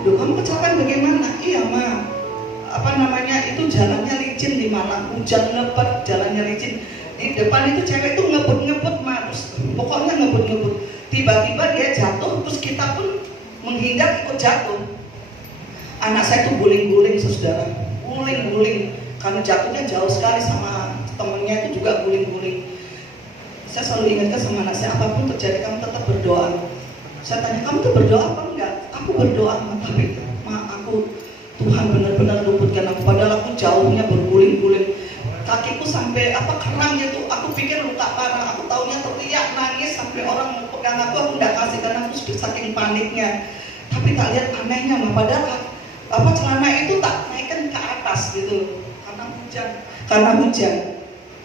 Loh, kamu kecelakaan bagaimana? Iya ma, itu jalannya licin di Malang, hujan lebat, jalannya licin. Di depan itu cewek itu ngebut-ngebut ma, terus pokoknya ngebut-ngebut. Tiba-tiba dia jatuh, terus kita pun menghindar ikut jatuh. Anak saya itu guling-guling saudara, guling-guling, karena jatuhnya jauh sekali sama temennya itu juga guling-guling. Saya selalu ingatkan sama anak saya, apapun terjadi kamu tetap berdoa. Saya tanya, kamu tuh berdoa apa enggak? Aku berdoa, tapi Tuhan benar-benar luputkan aku, padahal aku jauhnya berguling-guling. Kakiku sampai kerang gitu, aku pikir luka parah, aku taunya teriak, nangis, sampai orang mau pegang aku enggak kasih, karena aku sudah saking paniknya. Tapi tak lihat anehnya, padahal celana itu tak naikkan ke atas gitu, karena hujan.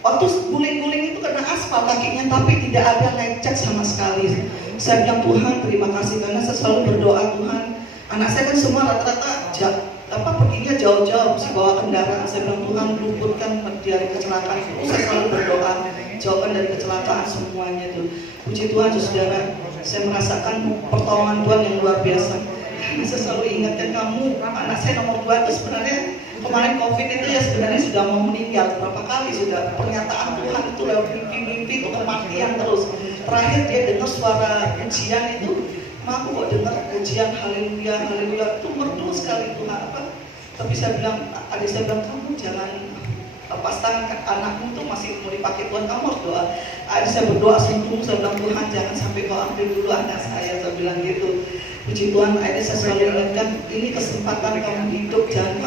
Waktu guling-guling itu kena aspal kakinya, tapi tidak ada lecet sama sekali. Saya bilang, Tuhan terima kasih, karena saya selalu berdoa, Tuhan. Anak saya kan semua rata-rata perginya jauh-jauh, mesti bawa kendaraan. Saya bilang, Tuhan luputkan dari kecelakaan. Saya selalu berdoa, jauhkan dari kecelakaan semuanya itu. Puji Tuhan saudara, saya merasakan pertolongan Tuhan yang luar biasa. Saya selalu ingatkan kamu, anak saya nomor 2 itu sebenarnya kemarin COVID itu ya sebenarnya sudah mau meninggal. Berapa kali sudah pernyataan Tuhan itu lewat mimpi-mimpi itu kematian terus. Terakhir dia dengar suara pujian itu, aku kok dengar pujian haleluya, haleluya, itu merdu sekali Tuhan. Tapi saya bilang, adik saya bilang, kamu jangan lepas tangan, anakmu tuh masih mau dipakai Tuhan, kamu harus doa. Adik saya berdoa sungguh, saya bilang, Tuhan jangan sampai kau ambil dulu anak saya bilang gitu. Puji Tuhan, adik saya selalu ingatkan, ini kesempatan kamu hidup, jangan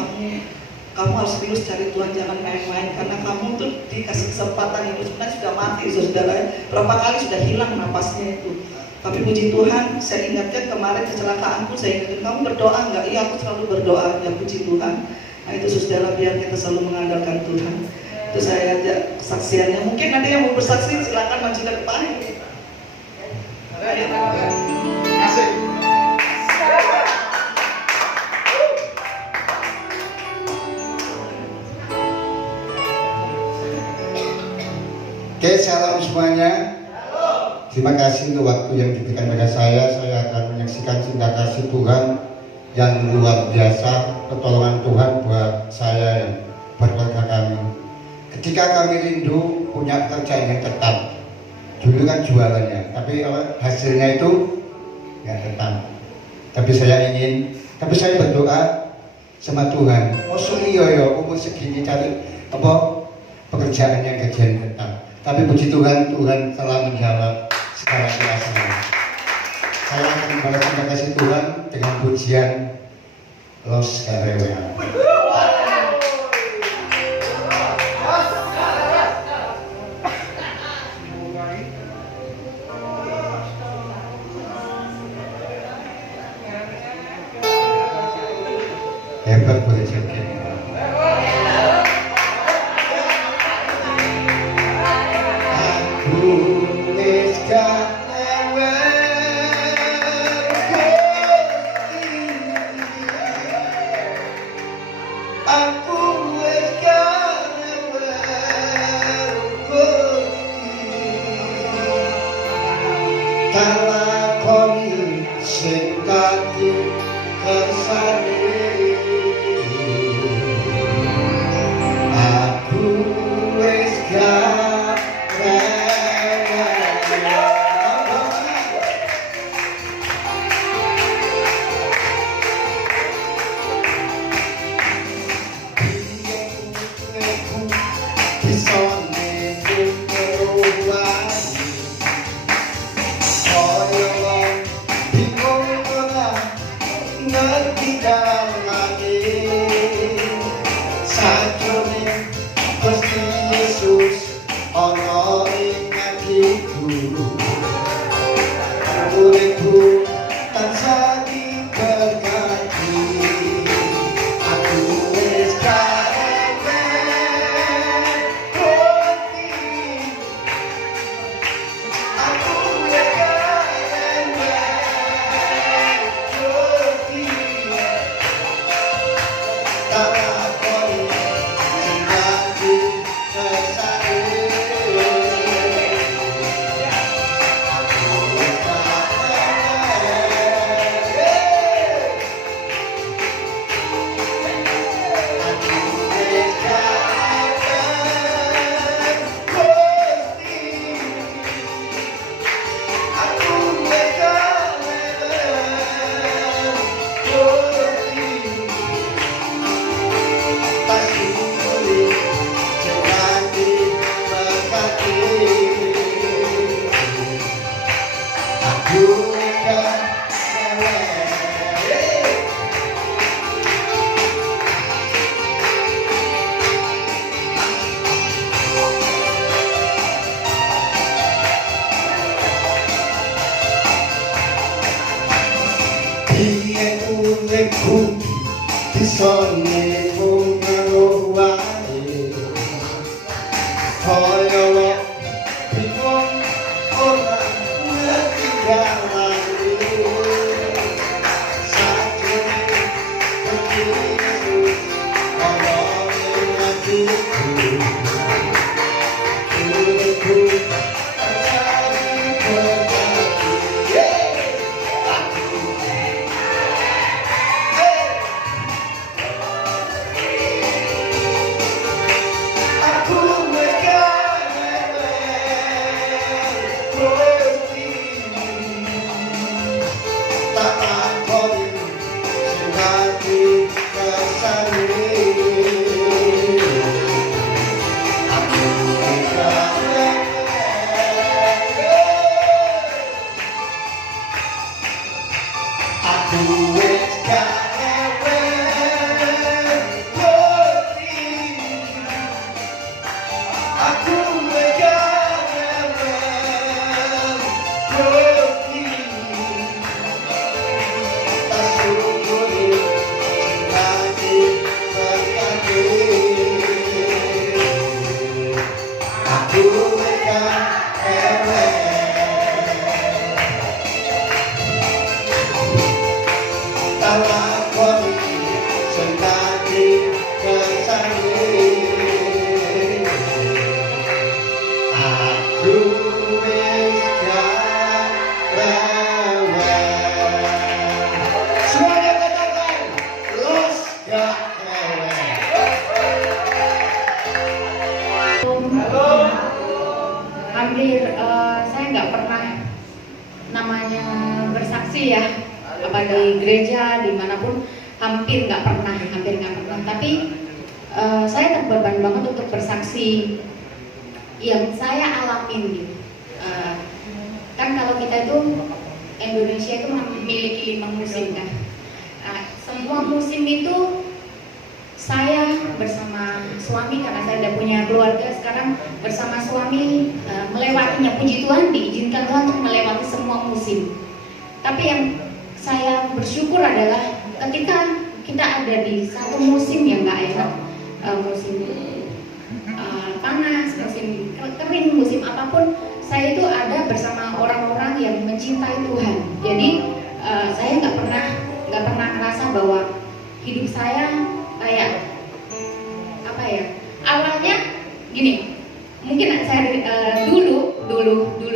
kamu harus serius cari Tuhan, jangan main-main, karena kamu tuh dikasih kesempatan itu sebenarnya sudah mati saudara. Berapa kali sudah hilang napasnya itu. Tapi puji Tuhan, saya ingatkan kemarin kecelakaanku, saya ingatkan kamu berdoa enggak? Iya, aku selalu berdoa, ya puji Tuhan. Nah itu saudara, biar kita selalu mengandalkan Tuhan. Itu saya ajak kesaksiannya. Mungkin ada yang mau bersaksi, silakan maju ke depan. Asik. Oke, salam semuanya. Terima kasih untuk waktu yang diberikan pada saya. Saya akan menyaksikan cinta kasih Tuhan yang luar biasa, pertolongan Tuhan buat saya, buat keluarga kami. Ketika kami rindu punya pekerjaan yang tetap, dulu kan jualannya, tapi hasilnya itu nggak tetap. Tapi saya berdoa sama Tuhan, umur segini cari pekerjaan yang gajian tetap. Tapi puji Tuhan, Tuhan telah menjawab segala doa saya. Saya akan membalas terima kasih Tuhan dengan pujian Los Karewea. Hebat boleh jadi. Aku Saya nggak pernah namanya bersaksi ya, apa di gereja dimanapun hampir nggak pernah. Tapi saya terbeban banget untuk bersaksi yang saya alamin gitu. Kan kalau kita itu Indonesia itu memiliki 5 musim kan. Semua musim itu saya bersama suami, karena saya udah punya keluarga sekarang, bersama suami melewatinya. Puji Tuhan, diizinkan Tuhan untuk melewati semua musim. Tapi yang saya bersyukur adalah ketika kita ada di satu musim yang gak enak, musim panas, musim kering, musim apapun, saya itu ada bersama orang-orang yang mencintai Tuhan. Jadi saya nggak pernah ngerasa bahwa hidup saya kayak apa ya? Awalnya gini, mungkin saya dulu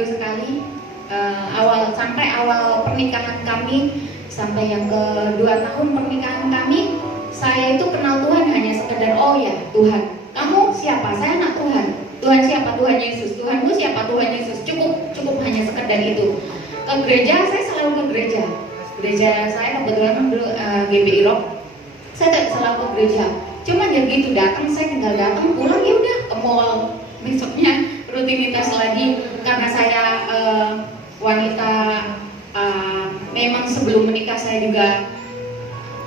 sekali sampai awal pernikahan kami, sampai yang kedua tahun pernikahan kami, saya itu kenal Tuhan hanya sekedar oh ya Tuhan, kamu siapa? Saya anak Tuhan. Tuhan siapa? Tuhan Yesus. Tuhanku siapa? Tuhan Yesus. Cukup hanya sekedar itu. Ke gereja saya selalu ke gereja. Gereja saya kebetulan dulu GBI Rock. Saya selalu ke gereja. Cuman ya gitu, datang saya tinggal datang, pulang ya udah ke mall. Besoknya rutinitas lagi karena saya wanita, memang sebelum menikah saya juga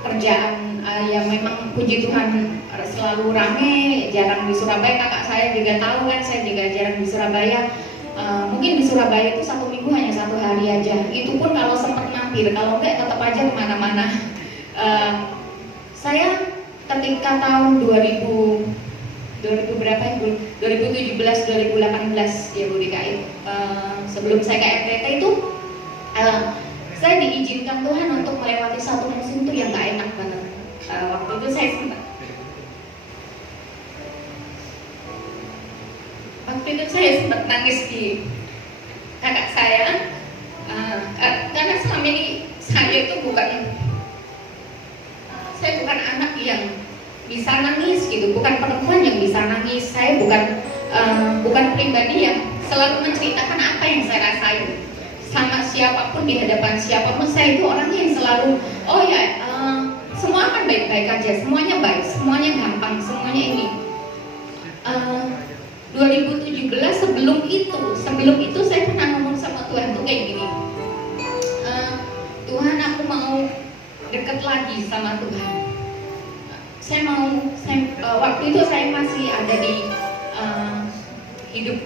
kerjaan yang memang puji Tuhan selalu rame, jarang di Surabaya. Kakak saya juga tahu kan, saya juga jarang di Surabaya. Mungkin di Surabaya itu 1 minggu hanya 1 hari aja. Itu pun kalau sempat mampir, kalau enggak tetap aja kemana-mana. Saya ketika tahun 2000 berapa ya, 2017 2018 ya Bu DKI, sebelum saya ke RTT itu saya diizinkan Tuhan untuk melewati satu musim tuh yang gak enak banget. Waktu itu saya sempat nangis di kakak saya, karena selama ini saya itu saya bukan anak yang bisa nangis gitu, bukan perempuan yang bisa nangis. Saya bukan pribadi yang selalu menceritakan apa yang saya rasain sama siapapun, di hadapan siapapun. Saya itu orangnya yang selalu oh ya semua akan baik-baik aja, semuanya baik, semuanya gampang, semuanya ini. 2017 sebelum itu saya pernah ngomong sama Tuhan tuh kayak gini, Tuhan aku mau deket lagi sama Tuhan. Waktu itu saya masih ada di hidup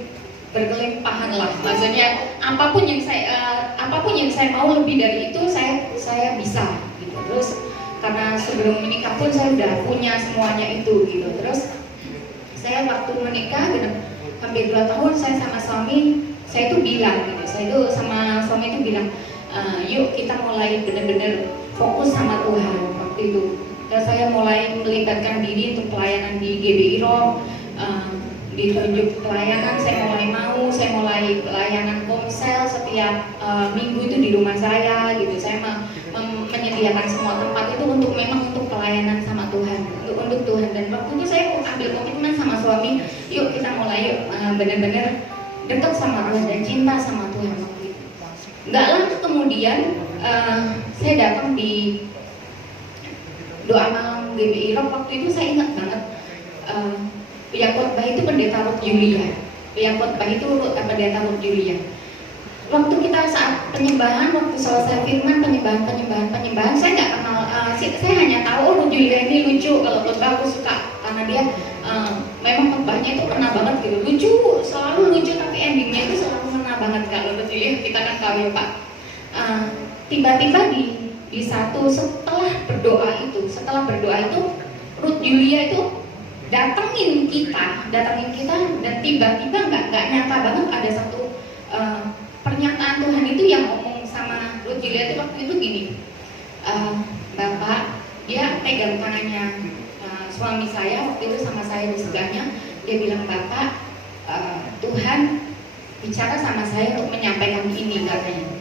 berkelimpahan lah, maksudnya apapun yang saya mau lebih dari itu saya bisa gitu. Terus karena sebelum menikah pun saya udah punya semuanya itu gitu. Terus saya waktu menikah hampir 2 tahun, saya sama suami saya itu bilang gitu, saya itu sama suami itu bilang yuk kita mulai benar-benar fokus sama Tuhan waktu itu. Dan saya mulai melibatkan diri untuk pelayanan di GBI Rock, ditunjuk pelayanan, saya mulai pelayanan komsel setiap minggu itu di rumah saya gitu. Saya menyediakan semua tempat itu memang untuk pelayanan sama Tuhan, untuk Tuhan. Dan waktu itu saya ambil komitmen sama suami, yuk kita mulai benar-benar dekat sama Tuhan dan cinta sama Tuhan waktu itu. Nggak lama kemudian saya datang di doa malam GBI Rock. Waktu itu saya ingat banget, yang khotbah itu pendeta Ruth Julia. Yang khotbah itu pendeta Ruth Julia. Waktu kita saat penyembahan, waktu selesai firman penyembahan, saya nggak kenal, saya hanya tahu Ruth Julia ini lucu. Kalau khotbah aku suka karena dia memang khotbahnya itu kena banget gitu, lucu, selalu lucu, tapi endingnya itu selalu kena banget. Kalau Ruth Julia kita kan tahu ya Pak. Tiba-tiba di satu setelah berdoa itu Ruth Julia itu datengin kita dan tiba-tiba nggak nyata banget ada satu pernyataan Tuhan itu yang ngomong sama Ruth Julia itu waktu itu gini, Bapak, dia pegang tangannya suami saya waktu itu sama saya di sebelahnya, dia bilang, Bapak, Tuhan bicara sama saya untuk menyampaikan ini katanya.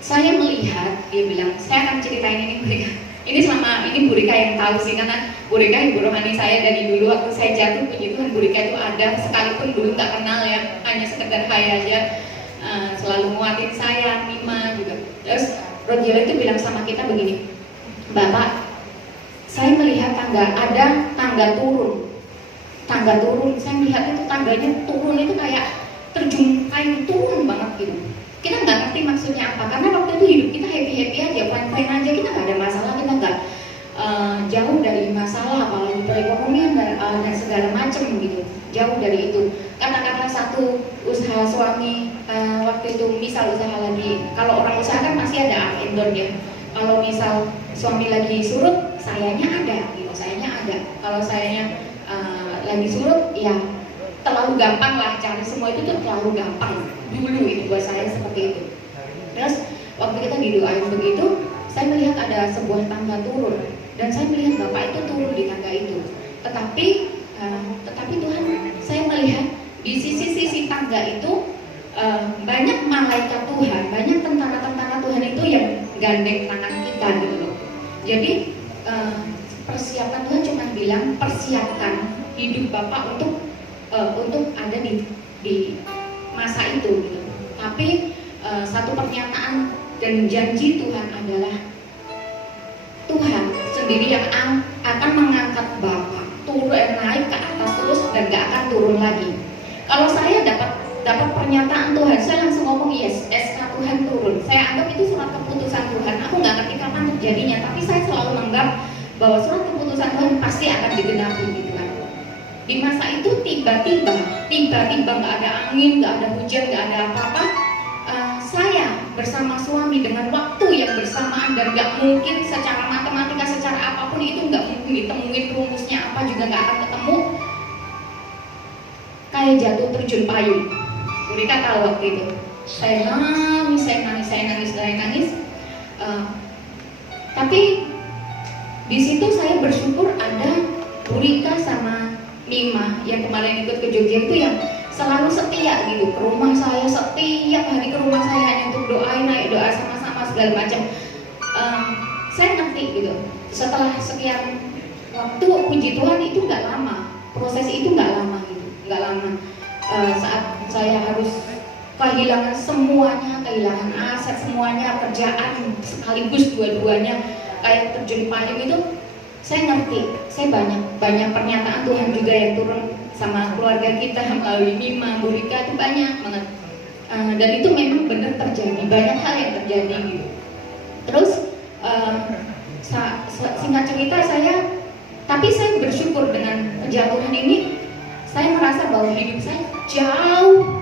Saya melihat, dia bilang, saya akan ceritain ini Bu Rika. Ini Bu Rika yang tahu sih, karena Bu Rika ibu rohani saya dari dulu. Waktu saya jatuh, puji Tuhan Bu Rika itu ada, sekalipun dulu nggak kenal ya, hanya sekedar hai aja, selalu nguatin saya, Mima juga. Terus Roger itu bilang sama kita begini, Bapak, saya melihat ada tangga turun, saya melihat itu tangganya turun, itu kayak terjun kayu turun banget gitu. Kita nggak ngerti maksudnya apa, karena waktu itu hidup kita happy aja, fine aja, kita nggak ada masalah, kita nggak jauh dari masalah, apalagi perekonomian dan segala macam gitu, jauh dari itu. Kata-kata satu usaha suami waktu itu, misal usaha lagi, kalau orang usaha kan pasti ada up and down ya. Kalau misal suami lagi surut, sayanya ada gitu, sayanya ada. Kalau sayanya lagi surut, ya terlalu gampang lah, cari semua itu tuh terlalu gampang dulu itu buat saya seperti itu. Terus waktu kita didoain begitu, saya melihat ada sebuah tangga turun dan saya melihat Bapak itu turun di tangga itu. Tetapi Tuhan, saya melihat di sisi-sisi tangga itu banyak malaikat Tuhan, banyak tentara-tentara Tuhan itu yang gandeng tangan kita gitu loh. Jadi persiapan Tuhan cuma bilang persiapkan hidup Bapak untuk ada di masa itu gitu. Tapi satu pernyataan dan janji Tuhan adalah Tuhan sendiri yang akan mengangkat Bapak turun naik ke atas terus dan gak akan turun lagi. Kalau saya dapat pernyataan Tuhan, saya langsung ngomong yes, SK Tuhan turun. Saya anggap itu surat keputusan Tuhan. Aku nggak ngerti kapan terjadinya, tapi saya selalu menganggap bahwa surat keputusan Tuhan pasti akan digenapi gitu kan. Di masa itu tiba-tiba nggak ada angin, nggak ada hujan, nggak ada apa-apa. Saya bersama suami dengan waktu yang bersamaan dan nggak mungkin secara matematika, secara apapun itu nggak mungkin ditemuin rumusnya apa juga nggak akan ketemu. Kayak jatuh terjun payung. Mereka tahu waktu itu. Saya nangis. Tapi di situ saya bersyukur ada Bu Rika sama Mima yang kemarin ikut ke Jogja itu yang selalu setia gitu ke rumah saya, setiap hari ke rumah saya hanya untuk doain, naik doa sama-sama segala macam. Saya ngerti gitu. Setelah sekian waktu, puji Tuhan itu nggak lama, proses itu nggak lama gitu, nggak lama. Saat saya harus kehilangan semuanya, kehilangan aset semuanya, kerjaan sekaligus dua-duanya kayak terjun payung itu, saya ngerti, saya banyak pernyataan Tuhan juga yang turun sama keluarga kita melalui Mima, Bu Rika itu banyak banget. Dan itu memang benar terjadi, banyak hal yang terjadi gitu. Terus singkat cerita tapi saya bersyukur dengan kejatuhan ini, saya merasa bahwa hidup saya jauh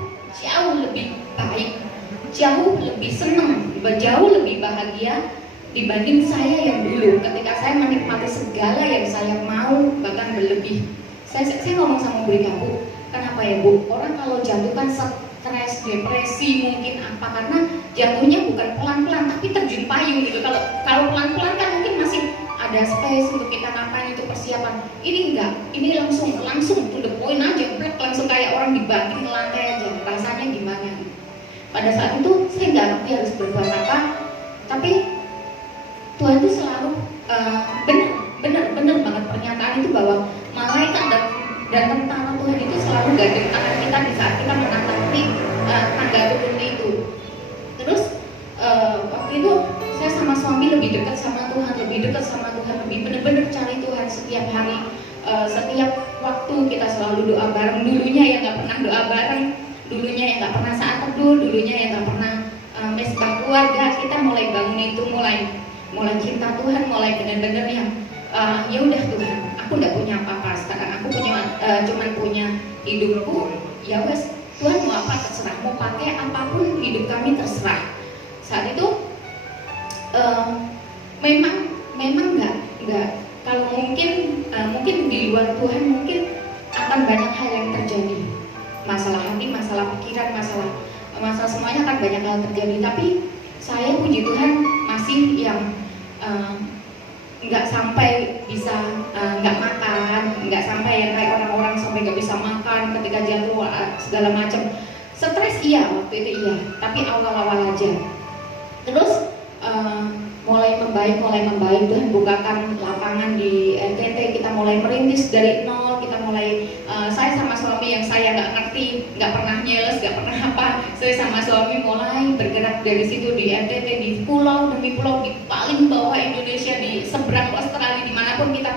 lebih baik, jauh lebih senang, jauh lebih bahagia dibanding saya yang dulu ketika saya menikmati segala yang saya mau, bahkan berlebih. Saya ngomong sama Bu Rika, Bu, kenapa ya Bu? Orang kalau jatuh kan stres, depresi mungkin apa, karena jatuhnya bukan pelan-pelan tapi terjun payung gitu. Kalau pelan-pelan kan mungkin masih ada space untuk kita ngapain, itu persiapan. Ini enggak, ini langsung to the point aja, langsung kayak orang dibanting ke lantai aja. Rasanya gimana? Pada saat itu saya nggak ngerti harus berbuat apa, tapi Tuhan itu selalu benar banget pernyataan itu bahwa malaikat dan tentara Tuhan itu selalu gandeng tangan kita di saat kita menatapi tangga turun itu. Terus waktu itu saya sama suami lebih dekat sama Tuhan, lebih benar-benar cari Tuhan setiap hari, setiap waktu kita selalu doa bareng. Dulunya yang nggak pernah doa bareng, dulunya yang nggak pernah saat teduh, dulunya yang nggak pernah mesbah keluarga, kita mulai bangun itu, mulai cinta Tuhan, mulai benar-benar yang ya udah Tuhan, aku nggak punya apa-apa sekarang, aku cuman punya hidupku, ya wes Tuhan mau apa terserah, mau pakai apapun hidup kami terserah. Saat itu memang nggak kalau mungkin di luar Tuhan mungkin akan banyak hal yang terjadi, masalah hati, masalah pikiran, masalah semuanya akan banyak hal terjadi. Tapi saya puji Tuhan masih yang nggak sampai bisa nggak makan, nggak sampai yang kayak orang-orang sampai nggak bisa makan ketika jatuh segala macam. Stres iya waktu itu iya, tapi awal-awal aja. Terus mulai membaik, Tuhan bukakan lapangan di NTT, kita mulai merintis dari nol, kita mulai saya sama suami yang saya nggak ngerti, nggak pernah nyeles, nggak pernah apa, saya sama suami mulai bergerak dari situ di NTT, di pulau demi pulau, di paling bawah Indonesia, di seberang Australia, dimanapun kita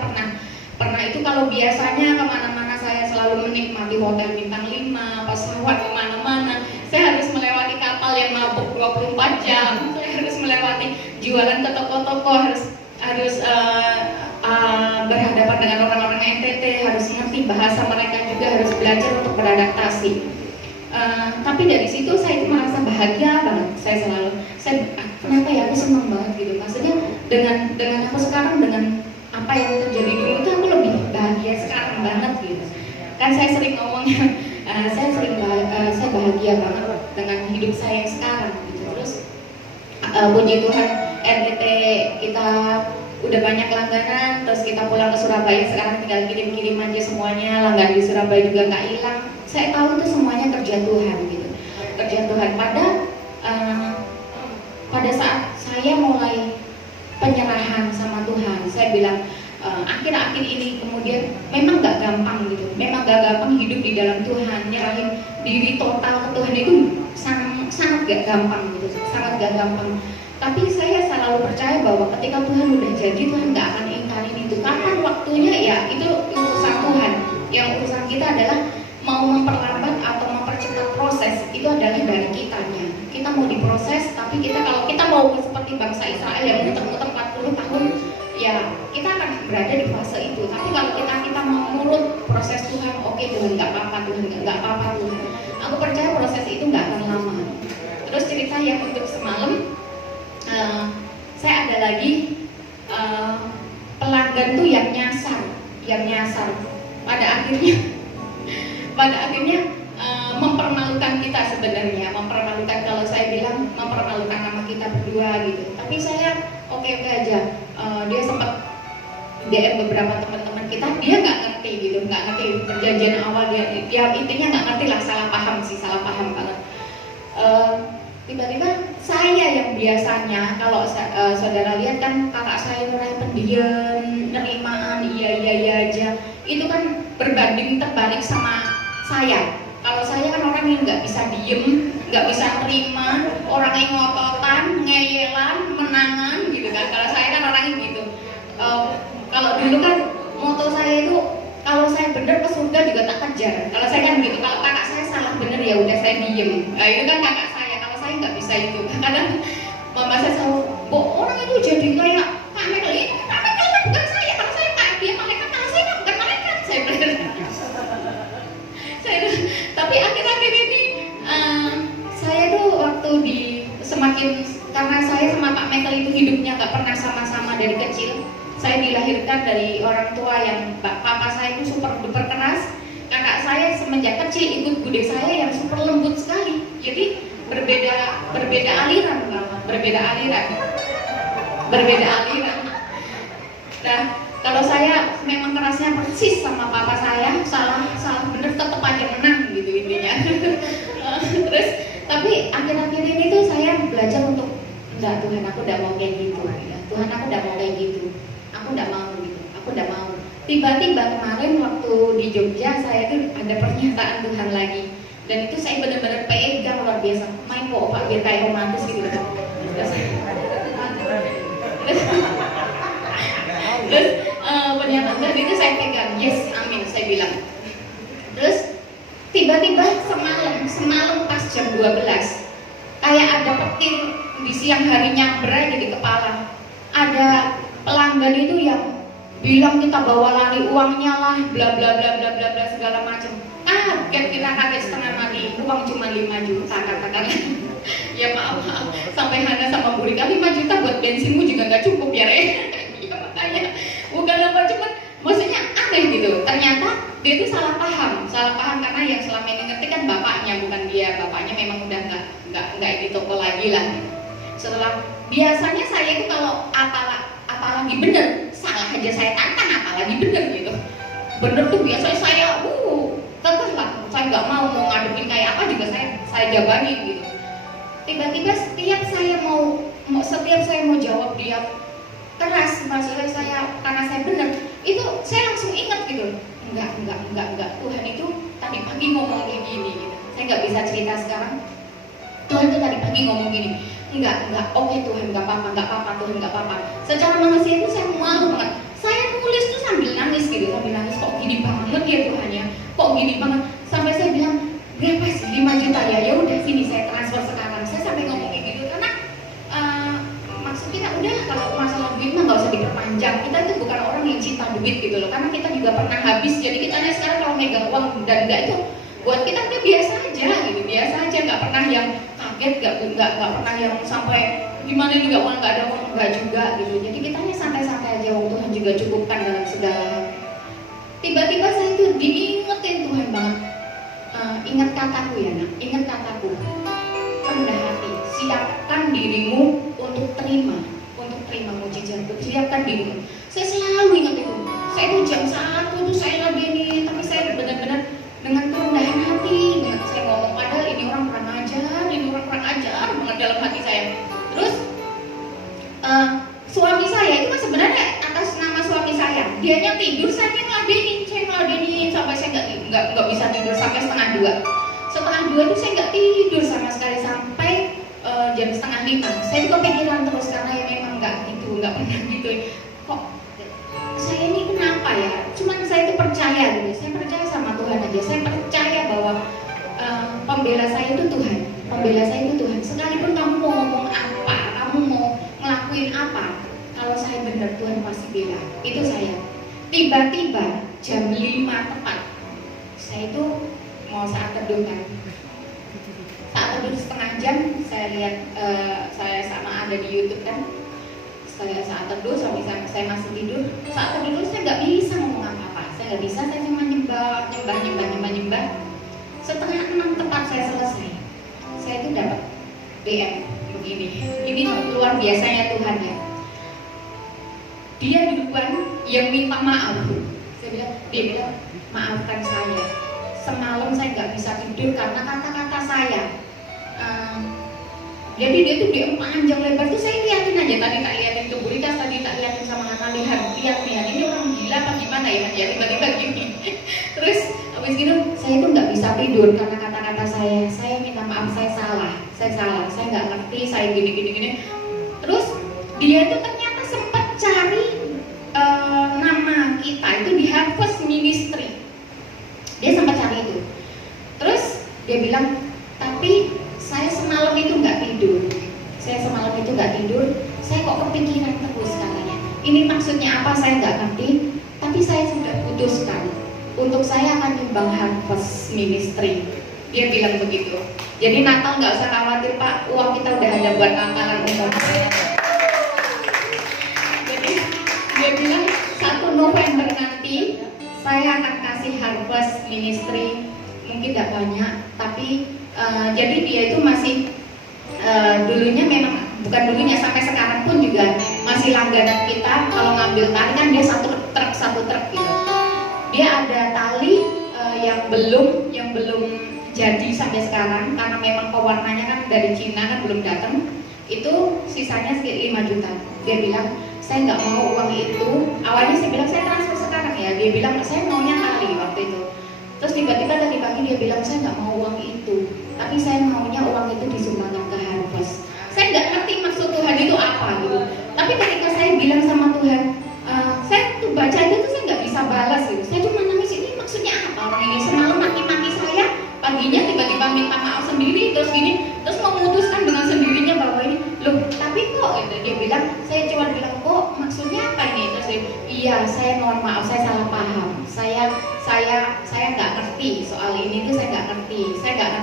pernah itu. Kalau biasanya kemana-mana saya selalu menikmati hotel bintang 5, pesawat kemana-mana, saya harus melewati kapal yang mabuk 24 jam, saya harus melewati jualan ke toko-toko, harus berhadapan dengan orang-orang NTT, harus ngerti bahasa mereka juga, harus belajar untuk beradaptasi. Tapi dari situ saya merasa bahagia banget. Kenapa ya aku senang banget gitu. Maksudnya dengan aku sekarang, dengan apa yang terjadi dulu itu aku lebih bahagia sekarang banget gitu. Kan saya sering ngomong saya bahagia banget dengan hidup saya yang sekarang gitu. Terus puji Tuhan, RDT kita udah banyak langganan, terus kita pulang ke Surabaya, sekarang tinggal kirim-kirim aja semuanya, langganan di Surabaya juga nggak hilang. Saya tahu itu semuanya kerja Tuhan gitu, kerja Tuhan. Pada saat saya mulai penyerahan sama Tuhan, saya bilang akhir-akhir ini kemudian memang nggak gampang gitu, memang nggak gampang hidup di dalam Tuhan, nyerahin diri total ke Tuhan itu sangat gak gampang gitu, sangat gak gampang. Tapi saya selalu percaya bahwa ketika Tuhan udah jadi, Tuhan nggak akan ingkarin itu. Kapan waktunya ya itu urusan Tuhan. Yang urusan kita adalah mau memperlambat atau mempercepat proses, itu adalah dari kitanya. Kita mau diproses, tapi kalau kita mau seperti bangsa Israel yang muter-muter 40 tahun, ya kita akan berada di fase itu. Tapi kalau kita mau menurut proses Tuhan, oke Tuhan nggak apa-apa, Tuhan nggak apa-apa Tuhan. Aku percaya proses itu nggak akan lama. Terus cerita yang untuk semalam, saya ada lagi pelanggan tuh yang nyasar. Pada akhirnya mempermalukan kita sebenarnya, mempermalukan, kalau saya bilang mempermalukan nama kita berdua gitu. Tapi saya oke aja. Dia sempat DM beberapa teman-teman kita, dia nggak ngerti gitu, nggak ngerti perjanjian awal, dia intinya nggak ngerti lah, salah paham banget. Tiba-tiba saya yang biasanya, kalau saudara lihat kan kakak saya orangnya pendiam, nerimaan, iya aja, itu kan berbanding terbalik sama saya. Kalau saya kan orang yang nggak bisa diem, nggak bisa terima, orang yang ngototan, ngeyelan, menangan gitu kan. Kalau saya kan orangnya gitu. Kalau dulu kan moto saya itu, kalau saya bener ke surga juga tak kejar. Kalau saya kan gitu, kalau kakak saya salah bener ya udah saya diem. Nah, itu kan kakak saya. Kalau saya nggak bisa itu. Kadang mama saya selalu, orang itu jadi kayak Kak Mel ini, Kak Mel kan bukan saya. Kalau saya kayak dia malaikat, kalau saya kan bukan malaikat. Saya bener. Tapi akhir-akhir ini saya tuh waktu karena saya sama Pak Michael itu hidupnya nggak pernah sama-sama dari kecil. Saya dilahirkan dari orang tua yang papa saya itu super duper keras. Kakak saya semenjak kecil ikut bude saya yang super lembut sekali. Jadi berbeda aliran. Nah, kalau saya memang kerasnya persis sama papa saya, salah bener tetap aja menang gitu intinya. Terus tapi akhir-akhir ini tuh saya belajar untuk enggak, Tuhan aku udah mau kayak gitu ya. Tuhan aku udah mau kayak gitu. Aku udah mau. Tiba-tiba kemarin waktu di Jogja saya tuh ada pernyataan Tuhan lagi. Dan itu saya benar-benar pegang luar biasa. Main kok Pak biar kayak romantis gitu. Terus pernyataan dan itu saya pegang, yes, amin, saya bilang. Terus tiba-tiba semalam pas jam 12 kayak ada petir di siang harinya berada di kepala. Ada pelanggan itu yang bilang kita bawa lari uangnya lah, bla bla bla bla bla bla segala macam. Kita kaget setengah mati, uang cuma 5 juta katakan. Ya maaf, sampai Hana sama Bu Rika 5 juta buat bensinmu juga nggak cukup ya Re. Ya makanya bukan apa, cuman maksudnya aneh gitu. Ternyata dia itu salah paham karena yang selama ini ngerti kan bapaknya, bukan dia. Bapaknya memang udah nggak di toko lagi lah. Setelah biasanya saya itu kalau apalagi bener, salah aja saya tantang, apalagi bener gitu. Bener tuh biasanya saya tetep lah, saya nggak mau ngadepin kayak apa juga saya jabanin gitu. Tiba-tiba setiap saya mau jawab dia keras, maksudnya saya karena saya bener, itu saya langsung ingat gitu. Enggak, Tuhan itu tadi pagi ngomong kayak gini gitu. Saya nggak bisa cerita sekarang. Tuhan itu tadi pagi ngomong gini. Enggak, oke Tuhan, nggak apa-apa Tuhan, nggak apa-apa. Secara manusia itu saya malu banget. Saya nulis tuh sambil nangis, kok gini banget ya Tuhan ya, kok gini banget. Sampai saya bilang, berapa sih 5 juta ya udah sini saya transfer sekarang. Saya sampai ngomong kayak gitu karena maksudnya udah kalau masalah duit mah nggak usah diperpanjang. Kita itu bukan orang yang cinta duit gitu loh, karena kita juga pernah habis. Jadi kitanya sekarang kalau megang uang dan enggak itu buat kita udah biasa aja, nggak pernah yang kaget, nggak pernah yang sampai gimana juga uang nggak ada uang nggak juga gitu. Jadi kitanya santai-santai aja, Tuhan juga cukupkan dalam segala hal. Tiba-tiba saya itu diingetin Tuhan banget. ingat kataku ya nak, ingat kataku, rendah hati, siapkan dirimu untuk terima mujizatku, siapkan dirimu. Saya selalu ingat itu. Saya itu jam 1 itu saya ladeni, tapi saya benar-benar dengan kerendahan hati. Saya ngomong padahal ini orang kurang ajar banget dalam hati saya. Terus suami saya itu kan sebenarnya atas nama suami saya, dianya tidur, saya ngeladenin sampai saya nggak bisa tidur sampai setengah 2 itu saya nggak tidur sama sekali sampai jam setengah 5. Saya itu kepikiran terus karena ya memang nggak pernah gitu. Kok saya ini kenapa ya? Cuman saya itu percaya gitu. Saya percaya sama Tuhan aja. Saya percaya bahwa pembela saya itu Tuhan. Sekalipun kamu mau ngomong apa, kamu mau ngelakuin apa, kalau saya benar Tuhan pasti bela. Itu saya. Tiba-tiba jam 5 tepat, saya itu mau saat teduh kan. Saat teduh setengah jam, saya lihat saya sama ada di YouTube kan. Saya saat teduh, suami saya masih tidur. Saat teduh saya nggak bisa ngomong apa-apa. Saya cuma nyembah. Setengah 6 tepat saya selesai. Saya itu dapat DM begini. Ini luar biasanya Tuhan ya. Dia duluan yang minta maaf. Dia bilang maafkan saya. Semalam saya nggak bisa tidur karena kata-kata saya. Jadi dia tuh DM panjang lebar tuh saya liatin aja. Tadi tak liatin ke Buritas, tadi tak liatin sama Hana, lihat ini orang gila apa gimana ya? Ya tiba-tiba gini. Terus habis gitu saya tuh nggak bisa tidur karena kata-kata saya. Saya minta maaf, saya salah, saya nggak ngerti, saya gini. Terus dia tuh ternyata sempat cari nama kita itu di Harvest Ministry. Dia sempat cari itu. Terus dia bilang, tapi saya semalam itu nggak tidur. Saya kok kepikiran terus katanya. Ini maksudnya apa saya nggak ngerti. Tapi saya sudah putuskan untuk saya akan nyumbang Harvest Ministry. Dia bilang begitu. Jadi Natal nggak usah khawatir Pak, uang kita udah ada buat Natalan umum. Jadi dia bilang 1 November nanti saya akan kasih Harvest Ministry. Mungkin tidak banyak, tapi jadi dia itu masih dulunya memang bukan dulunya, sampai sekarang pun juga masih langganan kita. Kalau ngambil tali kan dia satu truk gitu. Dia ada tali yang belum jadi sampai sekarang karena memang pewarnanya kan dari Cina kan belum datang. Itu sisanya sekitar 5 juta. Dia bilang saya nggak mau uang itu. Awalnya saya bilang saya transfer sekarang ya. Dia bilang saya maunya tali waktu itu. Terus tiba-tiba tadi pagi dia bilang saya nggak mau uang itu, tapi saya maunya uang itu disumbangkan ke Harvest. Saya nggak ngerti maksud Tuhan itu apa gitu. Tapi ketika saya bilang sama Tuhan, saya tuh baca itu tuh saya nggak bisa balas gitu. Saya cuma nangis, ini maksudnya apa orang ini semalam maki-maki saya, paginya tiba-tiba minta maaf sendiri terus gini, terus memutuskan dengan sendirinya bahwa ini loh, tapi kok gitu. Dia bilang, saya cuma bilang kok maksudnya apa ini? Terus dia, iya saya mohon maaf saya salah paham. Saya nggak ngerti soal ini tuh, saya nggak ngerti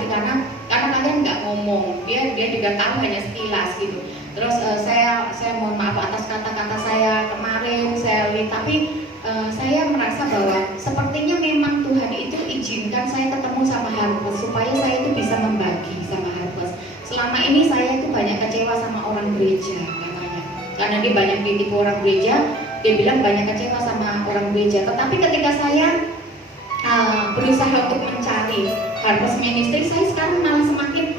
karena kalian nggak ngomong. Dia juga tahu hanya sekilas gitu. Terus saya mohon maaf atas kata-kata saya kemarin saya lihat, tapi saya merasa bahwa sepertinya memang Tuhan itu izinkan saya ketemu sama Harvest supaya saya itu bisa membagi sama Harvest. Selama ini saya itu banyak kecewa sama orang gereja katanya, karena dia banyak ditipu orang gereja. Dia bilang banyak kecewa sama orang gereja. Tetapi ketika saya berusaha untuk mencari Harvest Ministry, saya sekarang malah semakin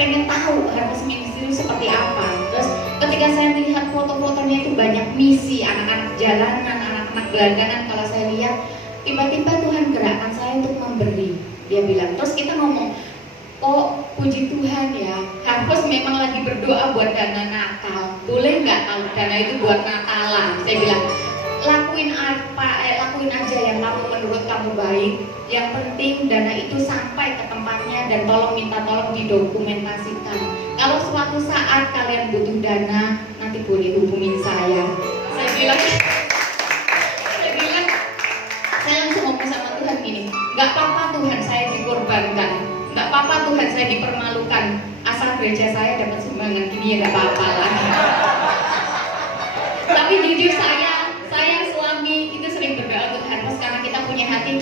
pengen tahu Harvest Ministry itu seperti apa. Terus ketika saya melihat foto-fotonya itu banyak misi, anak-anak jalanan, anak-anak gelandangan. Kalau saya lihat, tiba-tiba Tuhan gerakkan saya untuk memberi. Dia bilang, terus kita ngomong, kok puji Tuhan ya, Harvest memang lagi berdoa buat dana Natal. Boleh nggak kalau dana itu buat Natalan? Saya bilang, lakuin aja yang kamu menurut kamu baik. Yang penting dana itu sampai ke tempatnya dan minta tolong didokumentasikan. Kalau suatu saat kalian butuh dana, nanti boleh hubungin saya. Saya langsung ngomong sama Tuhan gini, nggak apa-apa Tuhan saya dikorbankan, nggak apa-apa Tuhan saya dipermalukan, asal gereja saya dapat sumbangan ini ya nggak apa-apa lah. Tapi jujur saya suami itu sering berdoa untuk Harvest karena kita punya hati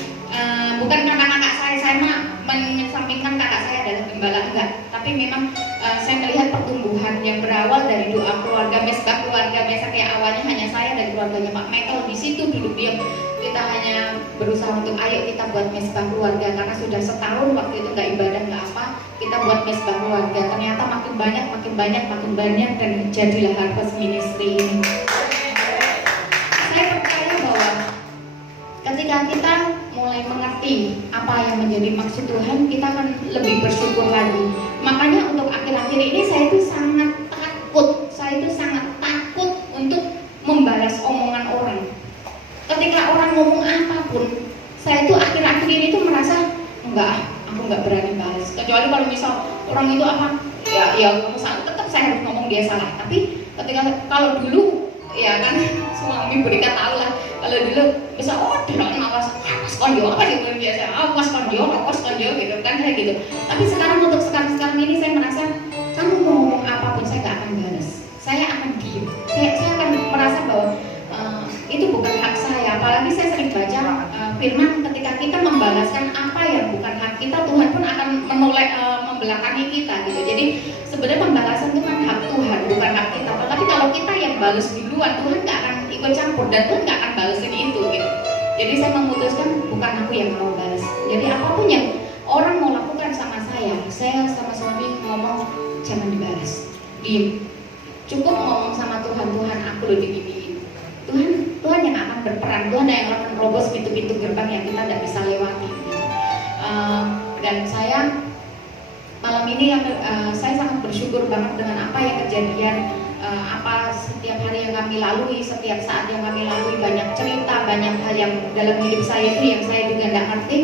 gembala, enggak. Tapi memang saya melihat pertumbuhan yang berawal dari doa keluarga Mesbah, keluarga Mesbah yang awalnya hanya saya dan keluarganya Pak Michael di situ duduk diam. Kita hanya berusaha untuk ayo kita buat Mesbah keluarga, karena sudah setahun waktu itu nggak ibadah nggak apa, kita buat Mesbah keluarga. Ternyata makin banyak dan jadilah Harvest Ministry ini. Saya percaya bahwa ketika kita mulai mengerti apa yang menjadi maksud Tuhan, kita akan lebih bersyukur lagi. Makanya untuk akhir-akhir ini saya itu sangat takut untuk membalas omongan orang. Ketika orang ngomong apapun, saya itu akhir-akhir ini tuh merasa aku nggak berani balas. Kecuali kalau misal orang itu apa, ya tetap saya harus ngomong dia salah. Tapi kalau dulu ya kan suami berita tahu lah. Kalau dulu misal dia ngawas konjo apa gitu biasa, awas konjo gitu kan kayak gitu. Tapi untuk sekarang ini saya merasa kamu mau ngomong apapun saya nggak akan balas. Saya akan diam. Saya akan merasa bahwa itu bukan hak saya. Apalagi saya sering baca firman, ketika kita membalaskan apa yang bukan hak kita, Tuhan pun akan membelakangi kita gitu. Jadi sebenarnya pembalasan itu kan hak Tuhan, bukan hak kita. Tapi kalau kita yang balas duluan, Tuhan nggak akan ikut campur dan Tuhan nggak akan balasin itu gitu. Jadi saya memutuskan bukan aku yang mau balas. Jadi apapun yang orang mau lakukan sama saya sama suami ngomong jangan dibalas, diem. Cukup ngomong sama Tuhan, Tuhan aku loh diginiin. Tuhan yang akan berperan, Tuhan yang akan merobos pintu-pintu gerbang yang kita tidak bisa lewati. Dan saya malam ini saya sangat bersyukur banget dengan apa yang kejadian, apa setiap hari yang kami lalui, setiap saat yang kami lalui, banyak cerita, banyak hal yang dalam hidup saya itu yang saya juga tidak ngerti.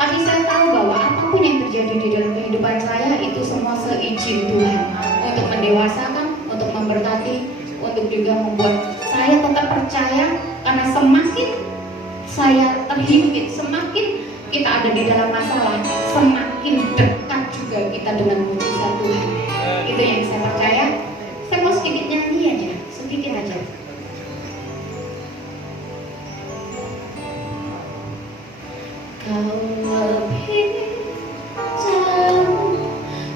Tapi saya tahu bahwa apapun yang terjadi di dalam kehidupan saya itu semua seizin Tuhan untuk mendewasakan, untuk memberkati, untuk juga membuat saya tetap percaya, karena semakin saya terhimpit, semakin kita ada di dalam masalah, semakin dekat juga kita dengan mujizat Tuhan. Itu yang saya percaya. Saya mau sedikit nyanyi aja, sedikit aja. Kau lebih jauh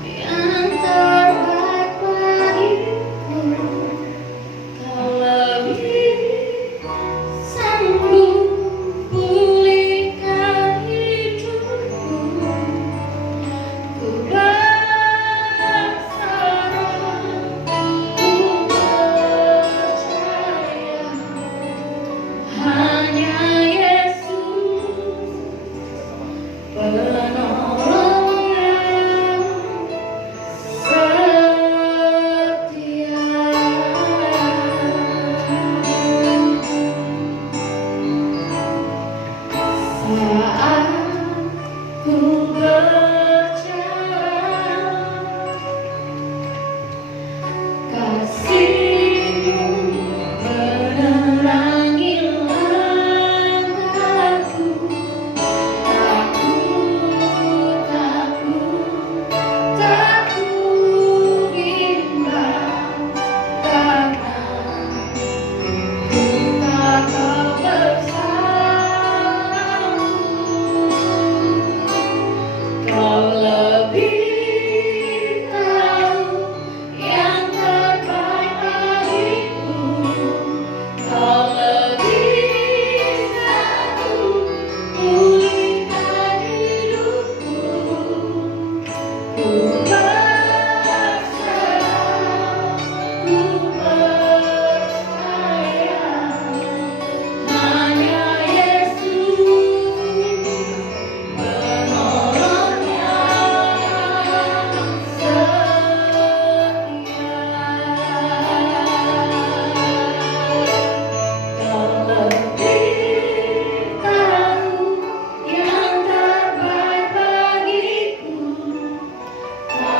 yang terbaik bagiku. Kau lebih sanggup pulihkan hidupku. Ku berserah, ku percaya hanya Yesus penolong yang setia. Saat ku berjalan, kasih-Mu menerangi langkahku. Takut bimbang, karena ku tahu bersamamu. Kau lebih tahu yang terbaik bagiku. Kau lebih sanggup pulihkan hidupku. Ku berserah, ku percaya hanya Yesus penolong yang setia. Kau lebih tahu yang terbaik bagiku. Kau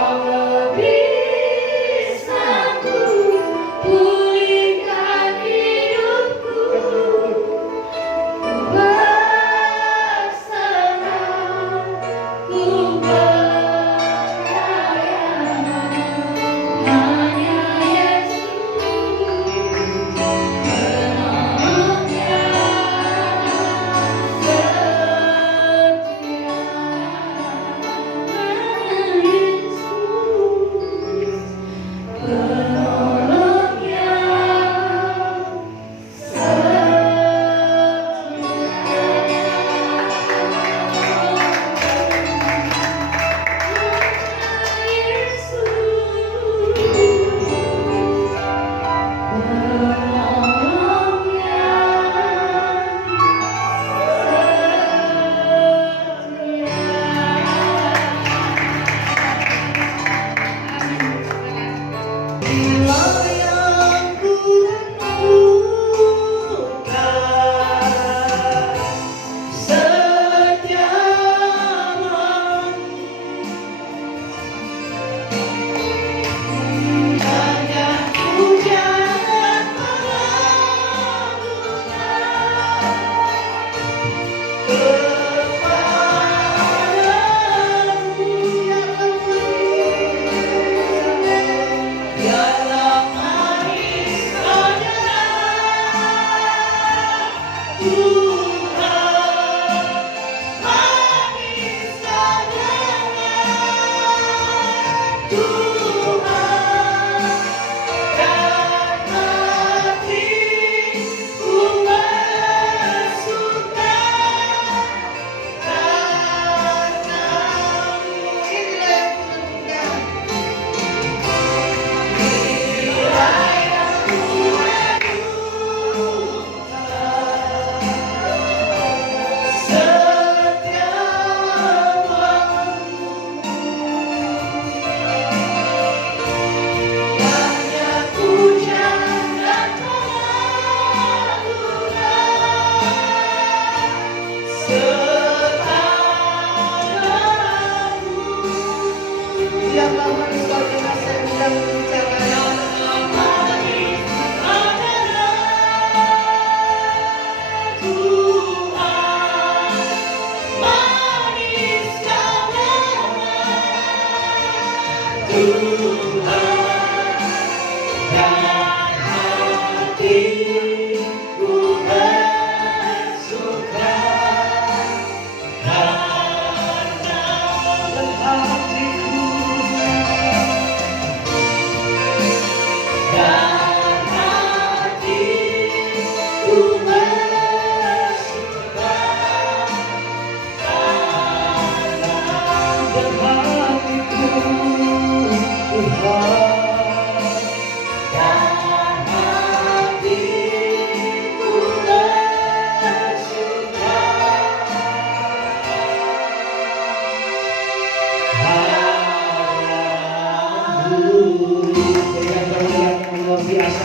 Biarlah manusia dengan saya berbicara.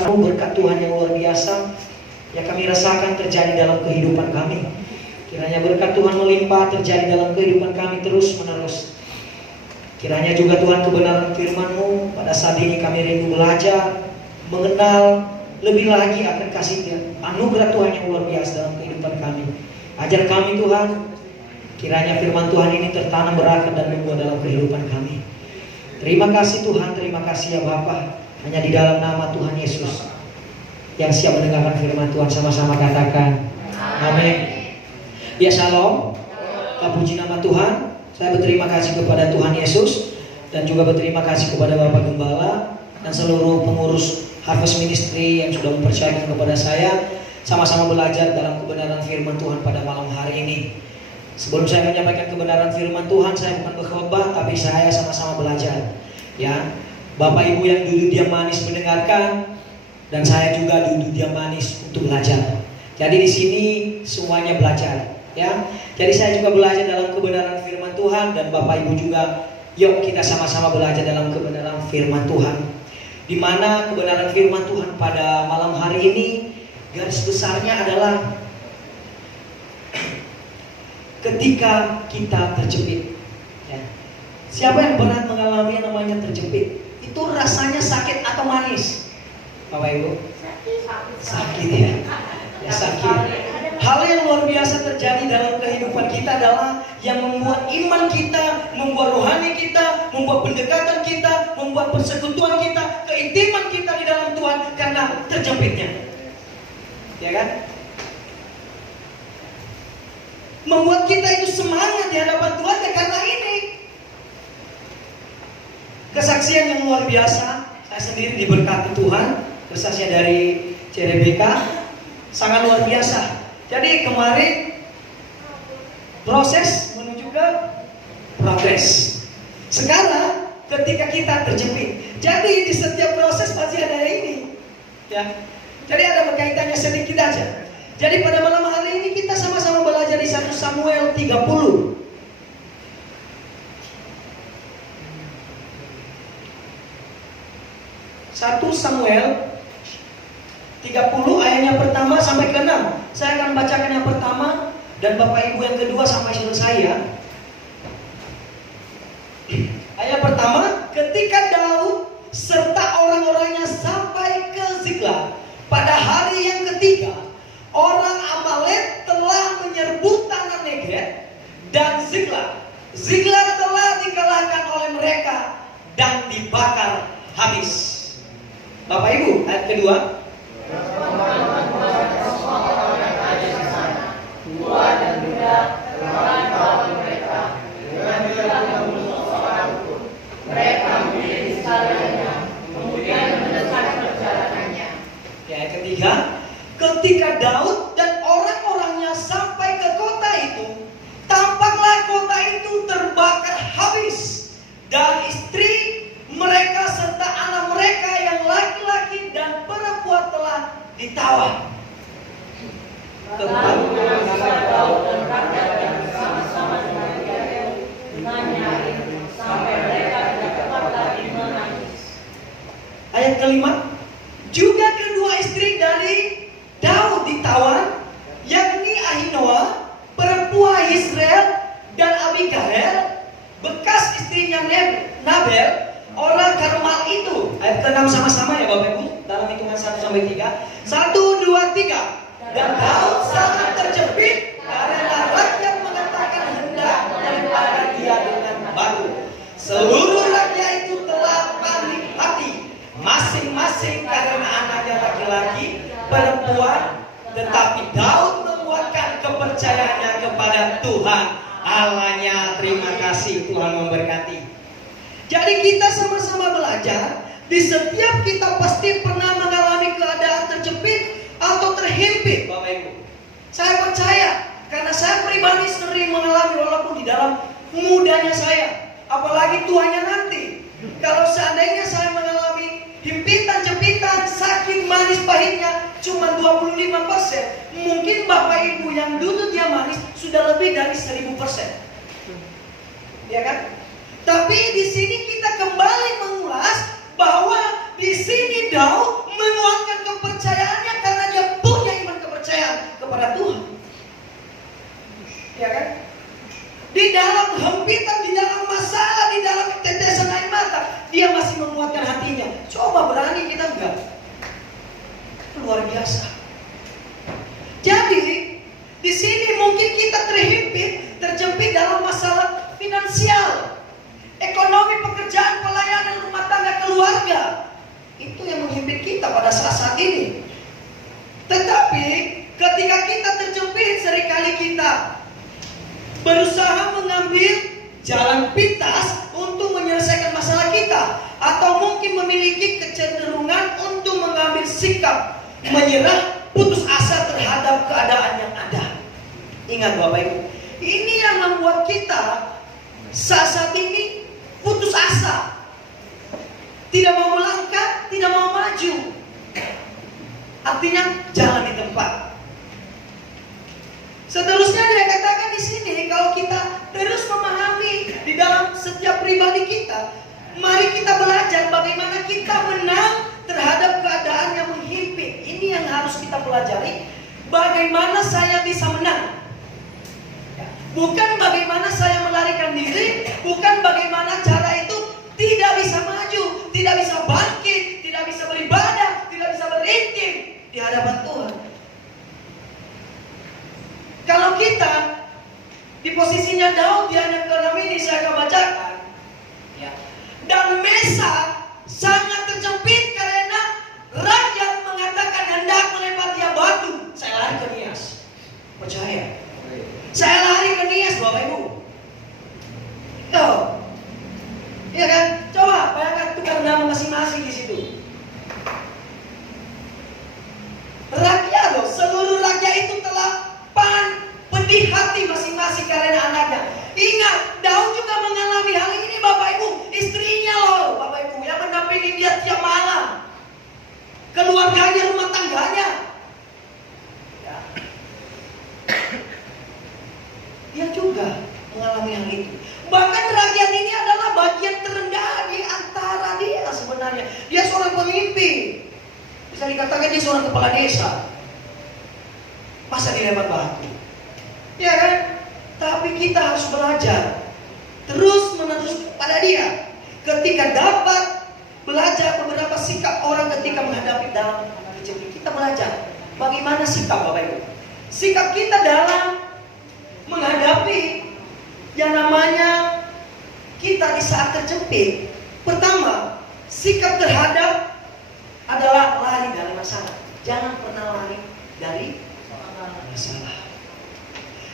Berkat Tuhan yang luar biasa yang kami rasakan terjadi dalam kehidupan kami. Kiranya berkat Tuhan melimpah terjadi dalam kehidupan kami terus menerus. Kiranya juga Tuhan kebenaran firman-Mu pada saat ini kami rindu belajar, mengenal lebih lagi akan kasih anugerah Tuhan yang luar biasa dalam kehidupan kami. Ajar kami Tuhan, kiranya firman Tuhan ini tertanam berakar dan membuat dalam kehidupan kami. Terima kasih Tuhan, terima kasih ya Bapa. Hanya di dalam nama Tuhan Yesus yang siap mendengarkan firman Tuhan, sama-sama katakan amin. Ya shalom, puji nama Tuhan. Saya berterima kasih kepada Tuhan Yesus dan juga berterima kasih kepada Bapak Gembala dan seluruh pengurus Harvest Ministry yang sudah mempercayakan kepada saya sama-sama belajar dalam kebenaran firman Tuhan pada malam hari ini. Sebelum saya menyampaikan kebenaran firman Tuhan, saya bukan berkhotbah, tapi saya sama-sama belajar. Ya, Bapak Ibu yang duduk diam manis mendengarkan, dan saya juga duduk diam manis untuk belajar. Jadi di sini semuanya belajar, ya. Jadi saya juga belajar dalam kebenaran firman Tuhan, dan Bapak Ibu juga. Yuk kita sama-sama belajar dalam kebenaran firman Tuhan. Di mana kebenaran firman Tuhan pada malam hari ini garis besarnya adalah ketika kita terjepit. Ya. Siapa yang pernah mengalami yang namanya terjepit? Itu rasanya sakit atau manis? Bapak Ibu? Sakit ya. Ya sakit. Hal yang luar biasa terjadi dalam kehidupan kita adalah yang membuat iman kita, membuat rohani kita, membuat pendekatan kita, membuat persekutuan kita, keintiman kita di dalam Tuhan karena terjepitnya. Ya kan? Membuat kita itu semangat di hadapan Tuhan karena ini. Kesaksian yang luar biasa, saya sendiri diberkati Tuhan, kesaksian dari CRBK sangat luar biasa. Jadi kemarin proses menuju ke progres. Sekarang ketika kita terjepit, jadi di setiap proses pasti ada ini, ya. Jadi ada kaitannya sedikit aja. Jadi pada malam hari ini kita sama-sama belajar di 1 Samuel 30. 1 Samuel 30 ayatnya pertama sampai ke 6. Saya akan bacakan yang pertama dan Bapak Ibu yang kedua sampai selesai ya. Ayat pertama, ketika Daud serta orang-orangnya sampai ke Ziklag pada hari yang ketiga, orang Amalek telah menyerbu tanah Negeb dan Ziklag. Ziklag telah dikalahkan oleh mereka dan dibakar habis. Bapak Ibu, ayat kedua. Mereka Ayat kelima, juga kedua istri dari Daud ditawan, yakni Ahinoam, perempuan Yisrael, dan Abigail, bekas istrinya Nabel, orang Karmel itu. Ayat ke-6 sama-sama ya Bapak Ibu, dalam hitungan 1 sampai 3. 1, 2, 3. Dan Daud sangat terjepit karena rakyat mengatakan hendak melempar dia dengan batu. Seluruh rakyat itu telah panik hati, masing-masing karena anaknya laki-laki, perempuan, tetapi Daud menguatkan kepercayaannya kepada Tuhan Allahnya. Terima kasih, Tuhan memberkati. Jadi kita sama-sama belajar, di setiap kita pasti pernah mengalami keadaan terjepit atau terhimpit, Bapak Ibu. Saya percaya, karena saya pribadi sering mengalami walaupun di dalam mudanya saya, apalagi tuanya nanti. Kalau seandainya saya mengalami himpitan-jepitan, sakit manis pahitnya cuma 25%, mungkin Bapak Ibu yang dulu dia manis sudah lebih dari 1000%. Ya kan? Tapi di sini kita kembali mengulas bahwa di sini Daud menguatkan kepercayaannya karena dia punya iman kepercayaan kepada Tuhan. Ya kan? Di dalam hempitan, di dalam masalah, di dalam tetesan air mata, dia masih menguatkan hatinya. Coba berani kita enggak? Luar biasa. Jadi di sini mungkin kita terhimpit, terjepit dalam masalah finansial, ekonomi, pekerjaan, pelayanan, rumah tangga, keluarga. Itu yang menghimpit kita pada saat-saat ini. Tetapi ketika kita terjepit, seringkali kita berusaha mengambil jalan pintas untuk menyelesaikan masalah kita, atau mungkin memiliki kecenderungan untuk mengambil sikap menyerah, putus asa terhadap keadaan yang ada. Ingat Bapak Ibu, ini yang membuat kita saat ini putus asa, tidak mau melangkah, tidak mau maju. Artinya jalan di tempat. Seterusnya dia katakan di sini, kalau kita terus memahami di dalam setiap pribadi kita, mari kita belajar bagaimana kita menang terhadap keadaan yang menghimpit. Ini yang harus kita pelajari. Bagaimana saya bisa menang? Bukan bagaimana saya melarikan diri, bukan bagaimana cara itu tidak bisa maju, tidak bisa bangkit, tidak bisa beribadah, tidak bisa berintim di hadapan Tuhan. Kalau kita di posisinya Daud di ayat ke-6 ini saya akan bacakan, ya. Dan Mesa sangat terjepit karena rakyat mengatakan hendak melempar dia batu. Saya lari ke Nias, percaya. Saya lari ke Nias, Bapak Ibu. Tuh, iya kan? Coba bayangkan tukar nama masing-masing di situ. Rakyat loh, seluruh rakyat itu telah pedih hati masing-masing karena anaknya. Ingat, Daud juga mengalami hal ini, Bapak Ibu. Istrinya loh, Bapak Ibu, yang mendampingi dia tiap malam. Keluarganya, rumah tangganya. Ya. Dia juga mengalami hal itu. Bahkan rakyat ini adalah bagian terendah di antara dia sebenarnya. Dia seorang pemimpin. Bisa dikatakan dia seorang kepala desa. Masa dilempar batu? Ya kan? Tapi kita harus belajar terus menerus pada dia. Ketika dapat belajar beberapa sikap orang ketika menghadapi dalam terjepit, kita belajar bagaimana sikap Bapak Ibu. Sikap kita dalam menghadapi yang namanya kita di saat terjepit. Pertama, sikap terhadap adalah lari dari masalah. Jangan pernah lari dari masalah.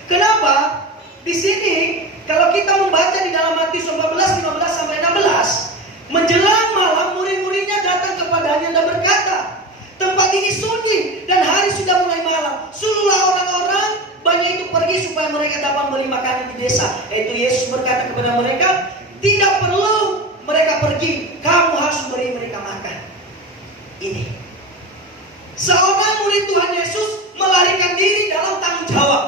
Kenapa? Di sini kalau kita membaca di dalam Matius 14, 15 sampai 16, menjelang malam murid-muridnya datang kepadanya dan berkata, tempat ini sunyi dan hari sudah mulai malam. Suruhlah orang-orang banyak itu pergi supaya mereka dapat membeli makanan di desa. Yaitu Yesus berkata kepada mereka, tidak perlu mereka pergi, kamu harus beri mereka makan. Ini seorang murid Tuhan Yesus melarikan diri dalam tanggung jawab.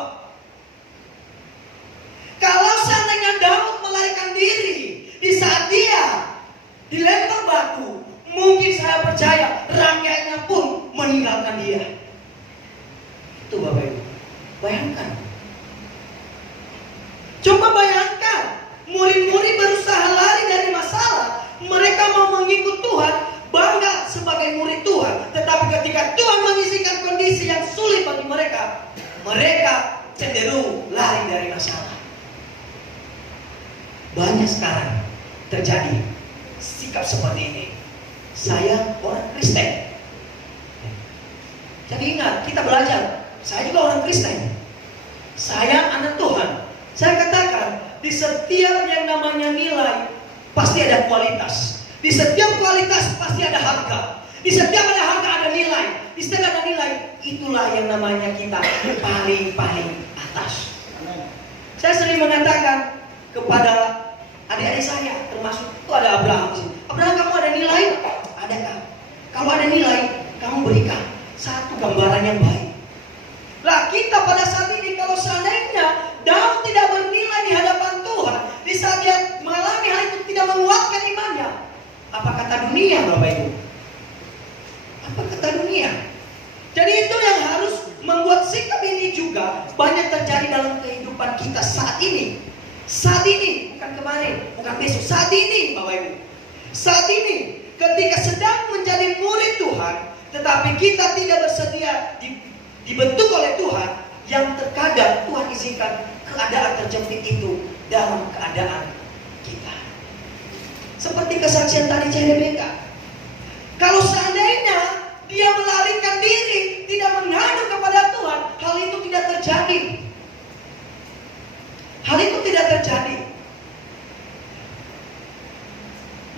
Kalau seandainya Daud melarikan diri di saat dia dilempar batu, mungkin saya percaya rakyatnya pun meninggalkan dia. Itu Bapak Ibu. Bayangkan. Coba bayangkan, murid-murid berusaha lari dari masalah. Mereka mau mengikut Tuhan, bangga sebagai murid Tuhan. Tetapi ketika Tuhan mengizinkan kondisi yang sulit bagi mereka, mereka cenderung lari dari masalah. Banyak sekarang terjadi sikap seperti ini. Saya orang Kristen. Jadi ingat, kita belajar. Saya juga orang Kristen. Saya anak Tuhan. Saya katakan, di setiap yang namanya nilai pasti ada kualitas. Di setiap kualitas pasti ada harga. Di setiap ada harga ada nilai. Di setiap ada nilai, itulah yang namanya kita paling atas. Saya sering mengatakan kepada adik-adik saya, termasuk itu ada Abraham di sini. Abraham, kamu ada nilai? Adakah? Kalau ada nilai, kamu berikan satu gambaran yang baik. Lah kita pada saat ini kalau seandainya Daud tidak bernilai di hadapan Tuhan, di saat dia mengalami hal itu tidak menguatkan imannya, apa kata dunia Bapak Ibu? Apa kata dunia? Jadi itu yang harus membuat sikap ini juga banyak terjadi dalam kehidupan kita saat ini. Saat ini, bukan kemarin, bukan besok, saat ini Bapak Ibu. Saat ini, ketika sedang menjadi murid Tuhan, tetapi kita tidak bersedia dibentuk oleh Tuhan, yang terkadang Tuhan izinkan keadaan terjepit itu dalam keadaan kita. Seperti kesaksian tadi Rebeka. Kalau seandainya dia melarikan diri, tidak mengadu kepada Tuhan, hal itu tidak terjadi. Hal itu tidak terjadi.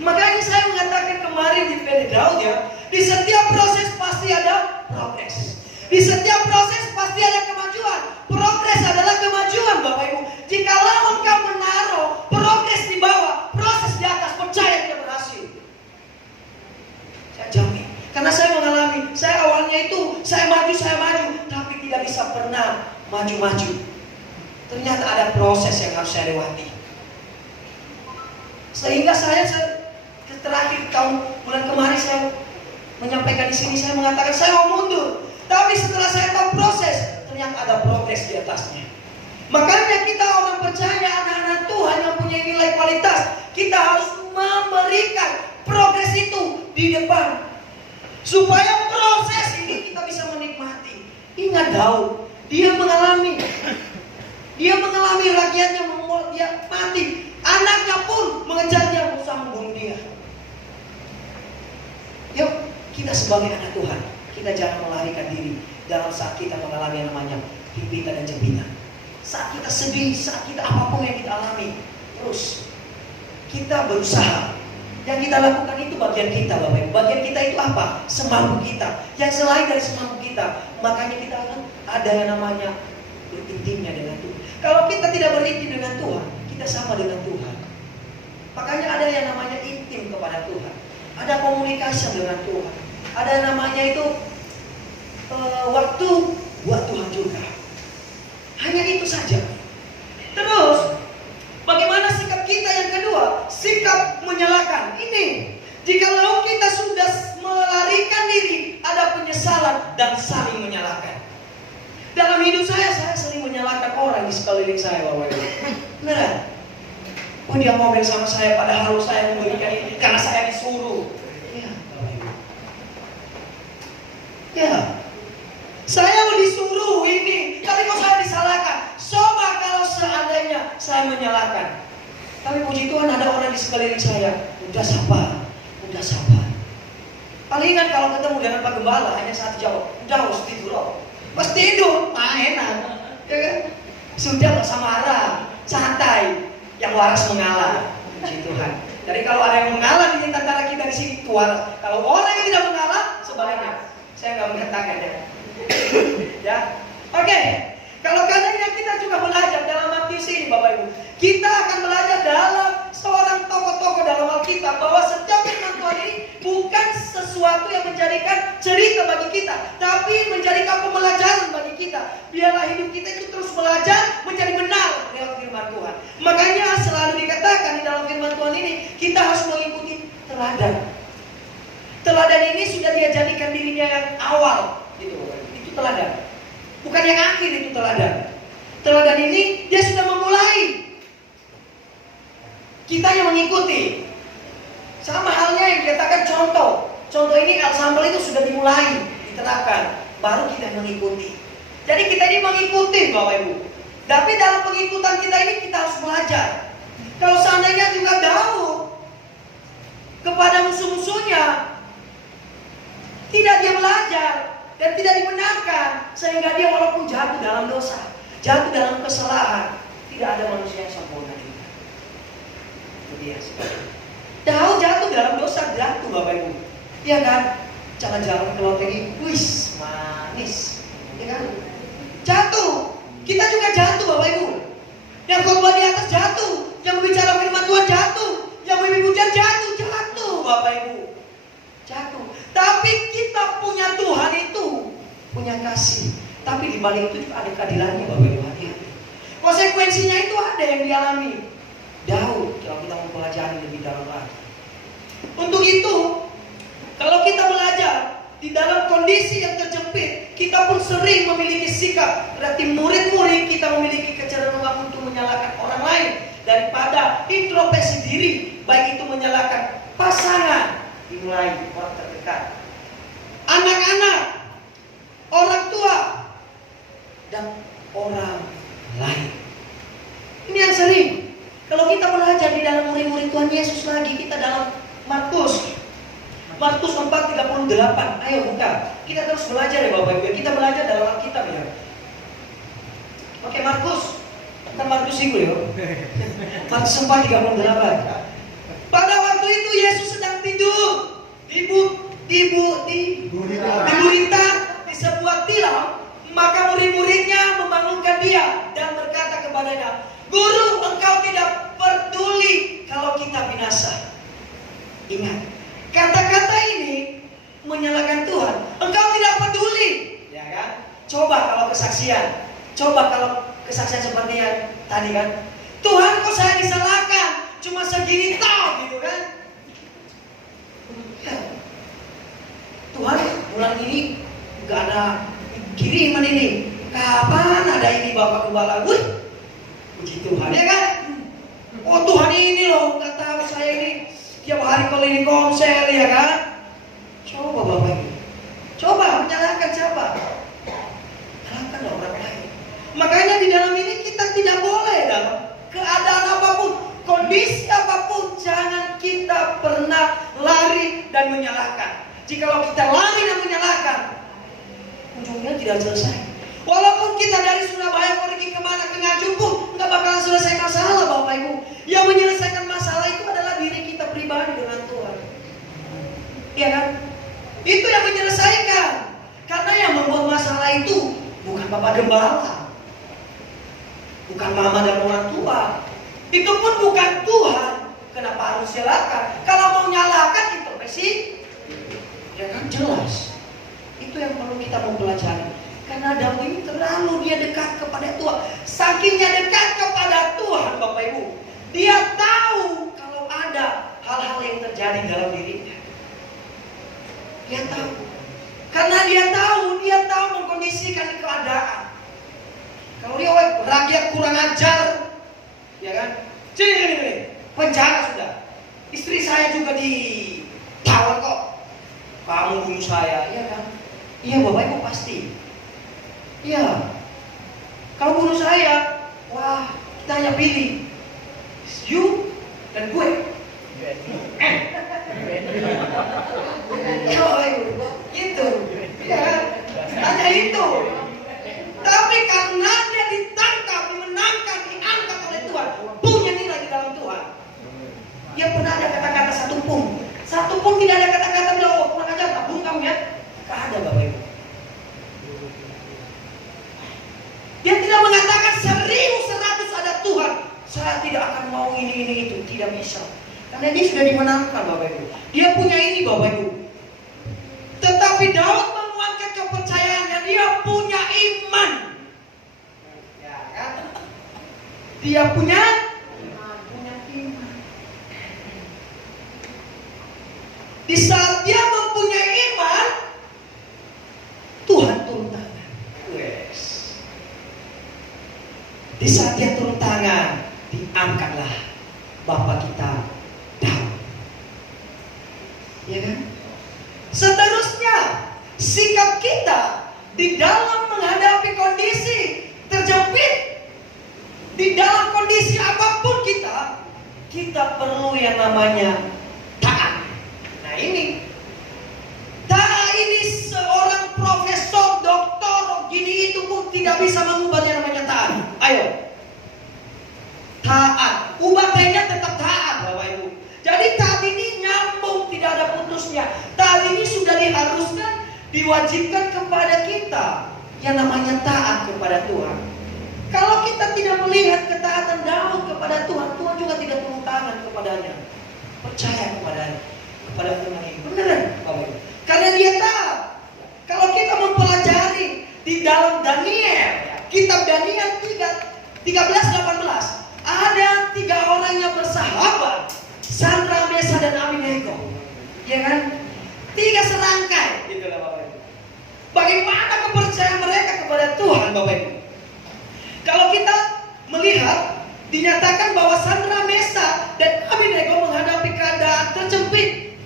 Makanya saya mengatakan kemarin di PD Daud ya, di setiap proses pasti ada progres. Di setiap proses pasti ada kemajuan. Progres adalah kemajuan Bapak Ibu. Jikalau engkau menaruh progres di bawah, proses di atas, percaya tidak berhasil. Saya jamin. Karena saya mengalami, saya awalnya itu, saya maju, tapi tidak bisa pernah maju-maju. Ternyata ada proses yang harus saya lewati. Sehingga saya terakhir bulan kemarin saya menyampaikan di sini, saya mengatakan saya mau mundur. Tapi setelah saya tahu proses, ternyata ada progres di atasnya. Makanya kita orang percaya, anak-anak Tuhan yang punya nilai kualitas, kita harus memberikan progres itu di depan. Supaya proses ini kita bisa menikmati. Ingat Daud, dia mengalami rakyatnya membuat dia mati. Anaknya pun mengejarnya, berusaha membunuh dia. Yuk, kita sebagai anak Tuhan, kita jangan melarikan diri dalam saat kita mengalami yang namanya himpitan dan jempitan. Saat kita sedih, saat kita apapun yang kita alami, terus kita berusaha. Yang kita lakukan itu bagian kita Bapak Ibu. Bagian kita itu apa? Semampu kita. Yang selain dari semampu kita, makanya kita akan ada yang namanya berintimnya dengan Tuhan. Kalau kita tidak berintim dengan Tuhan, kita sama dengan Tuhan. Makanya ada yang namanya intim kepada Tuhan. Ada komunikasi dengan Tuhan. Ada yang namanya itu waktu buat Tuhan juga. Hanya itu saja. Terus bagaimana sikap kita yang kedua? Sikap menyalahkan. Ini, jikalau kita sudah melarikan diri, ada penyesalan dan saling menyalahkan. Dalam hidup saya sering menyalahkan orang di sekeliling saya, Bapak Ibu. Beneran. Oh, dia mau bersama saya padahal saya memberikan ini karena saya disuruh. Ya, Bapak Ibu. Ya. Saya disuruh ini, tapi kok saya disalahkan? Coba kalau seandainya saya menyalahkan. Tapi puji Tuhan ada orang di sekeliling saya. Udah sabar. Palingan kalau ketemu dengan Pak Gembala hanya satu jawab. Udah harus tidur loh. Pas tidur, enak. Ya kan? Sudah gak marah, santai. Yang waras mengalah. Puji Tuhan. Jadi kalau ada yang mengalah di antara kita di sini, itu waras. Kalau orang yang tidak mengalah, sebaliknya. Saya nggak mengatakan ya. Ya, oke. Kalau kadang kita juga belajar dalam Matius ini, Bapak Ibu, kita akan belajar dalam seorang tokoh-tokoh dalam Alkitab bahwa setiap firman Tuhan ini bukan sesuatu yang menjadikan cerita bagi kita, tapi menjadikan pembelajaran bagi kita. Biarlah hidup kita itu terus belajar menjadi benar lewat firman Tuhan. Makanya selalu dikatakan di dalam firman Tuhan ini kita harus mengikuti teladan. ini sudah dia jadikan dirinya yang awal, gitu. Itu teladan. Bukan yang akhir, itu teladan. Teladan ini dia sudah memulai. Kita yang mengikuti. Sama halnya yang dikatakan contoh. Contoh ini ensemble itu sudah dimulai, diterapkan, baru kita mengikuti. Jadi kita ini mengikuti Bapak Ibu. Tapi dalam pengikutan kita ini kita harus belajar. Kalau seandainya juga Daud kepada musuh-musuhnya, tidak dia belajar dan tidak dibenarkan, sehingga dia walaupun jatuh dalam dosa, jatuh dalam kesalahan, tidak ada manusia yang sempurna juga. Itu dia. Daud jatuh dalam dosa, jatuh Bapak Ibu. Iya kan? Jalan-jalan ke loteri, wis manis, ya kan? Jatuh. Kita juga jatuh Bapak Ibu. Yang khotbah di atas jatuh, yang berbicara firman Tuhan jatuh, yang memimpin hujan jatuh Bapak Ibu. Jatuh. Tapi kita punya Tuhan itu punya kasih. Tapi di balik itu ada keadilannya Bapak Ibu, hati-hati. Konsekuensinya itu ada yang dialami Daud kalau kita mempelajari lebih dalam lagi. Untuk itu, kalau kita belajar di dalam kondisi yang terjepit, kita pun sering memiliki sikap. Berarti murid-murid kita memiliki kecenderungan untuk menyalahkan orang lain daripada introspeksi diri, baik itu menyalahkan pasangan, dimulai orang terdekat, anak-anak, orang tua, dan orang lain. Ini yang sering. Kalau kita belajar di dalam murid-murid Tuhan Yesus lagi, kita dalam Markus 4:38. Ayo buka. Kita terus belajar ya Bapak Ibu. Kita belajar dalam Alkitab ya. Oke, Markus. Bukan Markus itu ya. Markus 4:38. Pada waktu itu Yesus sedang tidur di gurita di sebuah tilam, maka murid-muridnya membangunkan dia dan berkata kepadanya, "Guru, engkau tidak peduli kalau kita binasa." Ingat, kata-kata ini menyalahkan Tuhan. Engkau tidak peduli, ya kan? Coba kalau kesaksian, seperti yang tadi kan, Tuhan kok saya disalahkan, cuma segini tau gitu kan? Ya. Tuhan bulan ini gak ada kiriman ini, kapan ada ini Bapak Gembala? Puji Tuhan ya kan? Oh Tuhan ini loh, nggak tahu saya ini tiap hari keliling komsel ya kan? Coba Bapak Ibu, coba menyalahkan siapa? Salahkan orang lain. Makanya di dalam ini kita tidak boleh dalam keadaan apapun, kondisi apapun, jangan kita pernah lari dan menyalahkan. Jikalau kita lari dan menyalahkan, ujungnya tidak selesai. Walaupun kita dari Surabaya pergi kemana, ke Nganjuk pun nggak bakalan selesai masalah Bapak Ibu. Yang menyelesaikan masalah itu adalah diri kita pribadi dengan Tuhan. Iya kan? Itu yang menyelesaikan. Karena yang membuat masalah itu bukan Bapak Gembala, bukan mama dan orang tua. Itu pun bukan Tuhan. Kenapa harus nyalakan? Kalau mau nyalakan introspeksi, ya kan jelas. Itu yang perlu kita mempelajari. Karena Daud ini terlalu dia dekat kepada Tuhan. Sakingnya dekat kepada Tuhan Bapak Ibu, dia tahu kalau ada hal-hal yang terjadi dalam dirinya. Dia tahu. Karena dia tahu mengkondisikan keadaan. Kalau dia rakyat kurang ajar, ya kan? Sini, penjara sudah. Istri saya juga ditawan kok. Kamu bunuh saya, ya kan? Iya Bapak Ibu pasti. Iya. Kalau bunuh saya, wah kita hanya pilih you dan gue. Ya Bapak Ibu, gitu. Ya, hanya itu. Tapi karena dia ditangkap, dimenangkan, diangkat oleh Tuhan, punya nilai di dalam Tuhan. Dia pernah ada kata-kata satu pun tidak ada kata-kata bilang, oh kurang ajar, tak bunuh kamu ya. Gak ada Bapak Ibu. Dia tidak mengatakan 1.100 ada Tuhan, saya tidak akan mau ini itu, tidak bisa. Karena dia sudah dimenangkan Bapak Ibu. Dia punya ini Bapak Ibu. Tetapi Daud menguatkan kepercayaannya, dia punya iman. Ya kan? Dia punya iman. Di saat dia mempunyai Ya kan? Seterusnya, sikap kita di dalam menghadapi kondisi terjepit, di dalam kondisi apapun kita perlu yang namanya taat. Nah ini, taat ini seorang profesor, doktor, gini itu pun tidak bisa mengubah yang namanya taat. Ayo, taat, ubah tetap taat, Bapak Ibu. Jadi taat ini nyambung, tidak ada putusnya. Taat ini sudah diharuskan, diwajibkan kepada kita yang namanya taat kepada Tuhan. Kalau kita tidak melihat ketaatan Daud kepada Tuhan, Tuhan juga tidak turun tangan kepadanya. Percaya kepada Tuhan ini. Beneran, Bapak Ibu. Karena dia taat. Kalau kita mempelajari di dalam Daniel, kitab Daniel 13:18, ada 3 orang yang bersahabat, Sandra, Mesa, dan Abednego. Ya kan? 3 serangkai. Itulah Bapak Ibu. Bagaimana kepercayaan mereka kepada Tuhan, Bapak Ibu? Kalau kita melihat, dinyatakan bahwa Sandra, Mesa, dan Abednego menghadapi keadaan terjepit,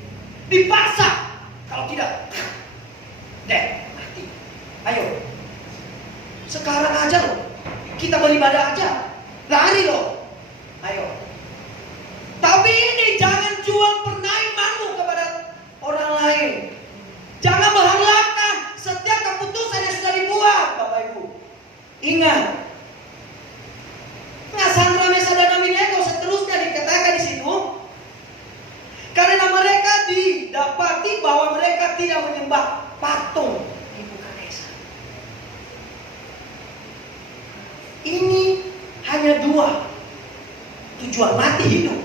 dipaksa. Kalau tidak, mati. Ayo, sekarang aja loh, kita beribadah aja, lari loh. Ayo. Tapi ini jangan jual pernah imanmu kepada orang lain. Jangan mengharapkan setiap keputusan yang sudah dibuat, Bapak Ibu. Ingat, Sandra, Mesa, dan Abednego seterusnya dikatakan di situ, karena mereka didapati bahwa mereka tidak menyembah patung Nebukadnezar. Ini hanya 2 tujuan, mati hidup.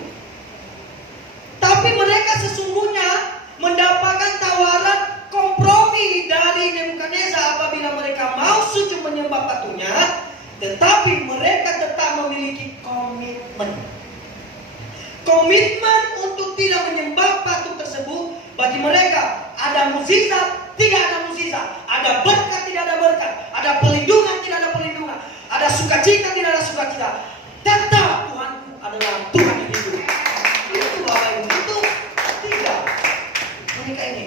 Tapi mereka sesungguhnya mendapatkan tawaran kompromi dari Nebukadnezar apabila mereka mau sujud menyembah patungnya, tetapi mereka tetap memiliki komitmen. Komitmen untuk tidak menyembah patung tersebut. Bagi mereka ada mukjizat, tidak ada mukjizat, ada berkat, tidak ada berkat, ada perlindungan, tidak ada perlindungan, ada sukacita, tidak ada sukacita. Tetap Tuhanku adalah Tuhan yang hidup. Itu Bapak Ibu, itu tidak. Mereka ini,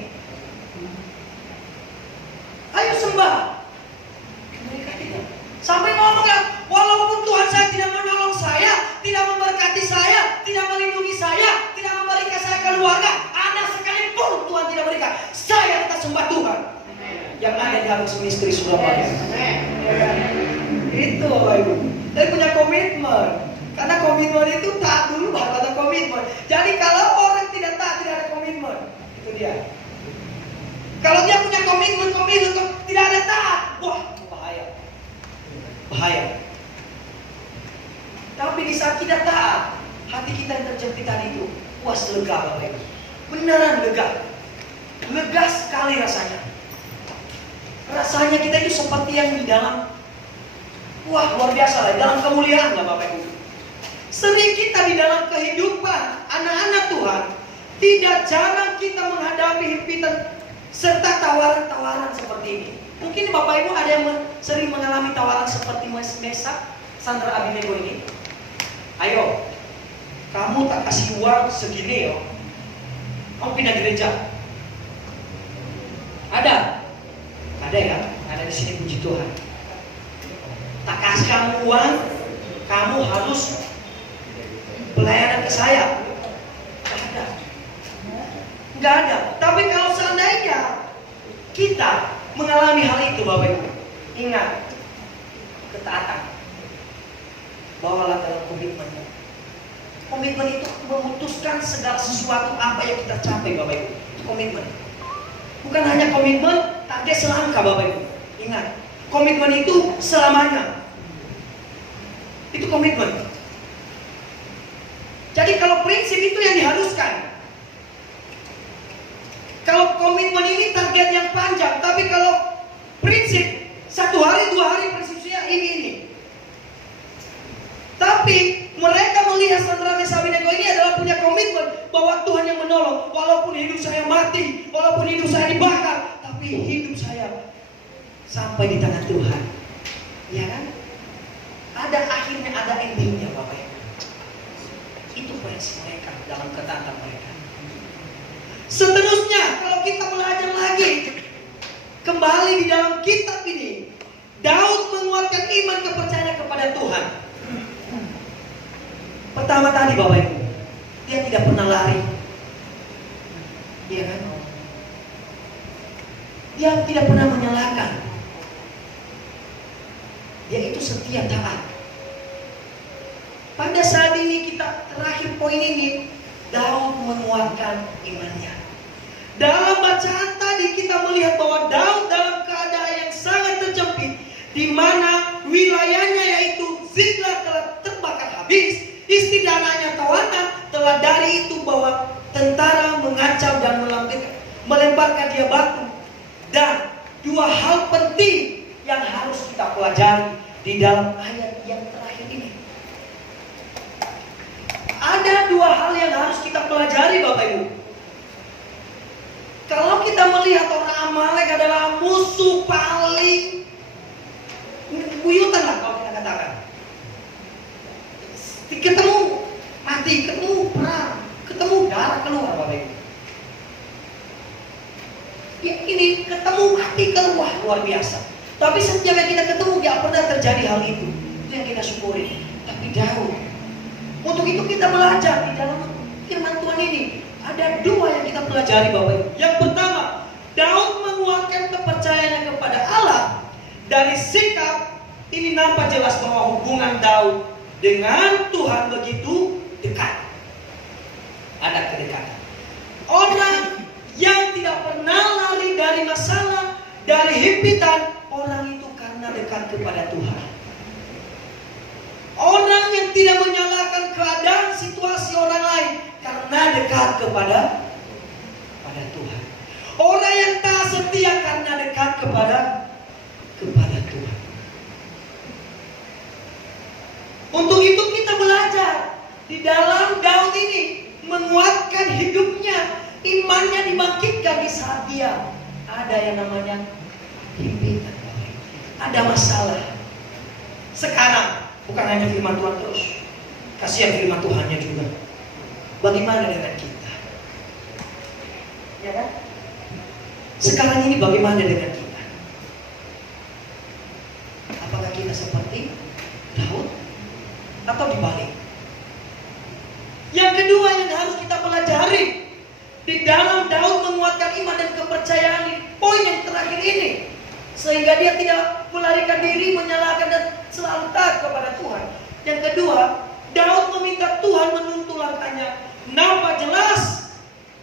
ayo sembah. Mereka tidak. Sampai ngomong ya, walaupun Tuhan saya tidak menolong saya, tidak memberkati saya, tidak melindungi saya, tidak memberikan saya keluarga, anak sekalipun Tuhan tidak berikan, saya tetap sembah Tuhan. Yang ada di dalam istri Surabaya. Itu Bapak Ibu. Saya punya komitmen. Karena komitmen itu taat dulu baru ada komitmen. Jadi kalau orang tidak taat, tidak ada komitmen. Itu dia. Kalau dia punya komitmen tidak ada taat, wah bahaya. Bahaya. Tapi di saat kita taat, hati kita yang terjepit tadi itu puas, lega Bapak Ibu. Beneran lega. Lega sekali rasanya. Rasanya kita itu seperti yang di dalam, wah luar biasa lah, dalam kemuliaan lah Bapak Ibu. Sering kita di dalam kehidupan anak-anak Tuhan, tidak jarang kita menghadapi himpitan serta tawaran-tawaran seperti ini. Mungkin Bapak Ibu ada yang sering mengalami tawaran seperti Mesa, Sandra, Abednego ini. Ayo, kamu tak kasih uang segini yo, kamu pindah gereja. Ada ya, ada di sini, puji Tuhan. Tak kasih kamu uang, kamu harus pelayanan ke saya. Nggak ada. Tapi kalau seandainya kita mengalami hal itu Bapak Ibu, ingat, ketaatan bawalah dalam komitmen. Komitmen itu memutuskan segala sesuatu apa yang kita capai Bapak Ibu. Itu komitmen. Bukan hanya komitmen target selangkah Bapak Ibu. Ingat, komitmen itu selamanya. Itu komitmen. Jadi kalau prinsip itu yang diharuskan. Kalau komitmen ini target yang panjang, tapi kalau prinsip 1 hari 2 hari prinsipnya ini. Tapi mereka melihat Sandra, Mesa, Abednego ini adalah punya komitmen bahwa Tuhan yang menolong. Walaupun hidup saya mati, walaupun hidup saya dibakar, tapi hidup saya sampai di tangan Tuhan. Ya kan? Ada akhirnya, ada endingnya Bapak Ibu. Itu prinsip mereka dalam ketaatan mereka. Seterusnya, kalau kita belajar lagi kembali di dalam kitab ini, Daud menguatkan iman kepercayaan kepada Tuhan. Pertama tadi Bapak Ibu, dia tidak pernah lari. Iya kan? Dia tidak pernah menyalahkan. Dia itu setia taat. Pada saat ini kita terakhir poin ini, Daud menguatkan imannya. Dalam bacaan tadi kita melihat bahwa Daud dalam keadaan yang sangat terjepit, di mana wilayahnya yaitu Ziklag telah terbakar habis, istri dan anaknya tawanan, telah dari itu bahwa tentara mengancam dan melemparkan dia batu. Dan dua hal penting yang harus kita pelajari di dalam ayat yang terakhir ini. Ada dua hal yang harus kita pelajari Bapak Ibu. Kalau kita melihat orang Amalek adalah musuh paling buyutan lah kalau kita katakan. Ketemu mati, ketemu perang, ketemu darah keluar Bapak Ibu. Ya ini ketemu mati keluar luar biasa. Tapi setiap yang kita ketemu tidak pernah terjadi hal itu. Itu yang kita syukuri. Tapi Daud, untuk itu kita belajar di dalam firman Tuhan ini. Ada dua yang kita pelajari Bapak Ibu. Yang pertama, Daud menguatkan kepercayaannya kepada Allah. Dari sikap ini nampak jelas bahwa hubungan Daud dengan Tuhan begitu dekat. Ada kedekatan. Orang yang tidak pernah lari dari masalah, dari himpitan, orang itu karena dekat kepada Tuhan. Orang yang tidak menyalahkan keadaan situasi orang lain karena dekat kepada Tuhan. Orang yang tak setia karena dekat kepada Tuhan. Untuk itu kita belajar di dalam Daud ini menguatkan hidupnya, imannya dibangkitkan di saat dia ada yang namanya himpitan, ada masalah. Sekarang bukan hanya firman Tuhan terus, kasihan firman Tuhannya juga. Bagaimana dengan kita? Ya kan? Sekarang ini bagaimana dengan kita? Apakah kita seperti Daud atau dibalik? Yang kedua yang harus kita pelajari di dalam Daud menguatkan iman dan kepercayaan di poin yang terakhir ini, sehingga dia tidak melarikan diri, menyalahkan dan selalu taat kepada Tuhan. Yang kedua, Daud meminta Tuhan menuntun langkahnya. Nampak jelas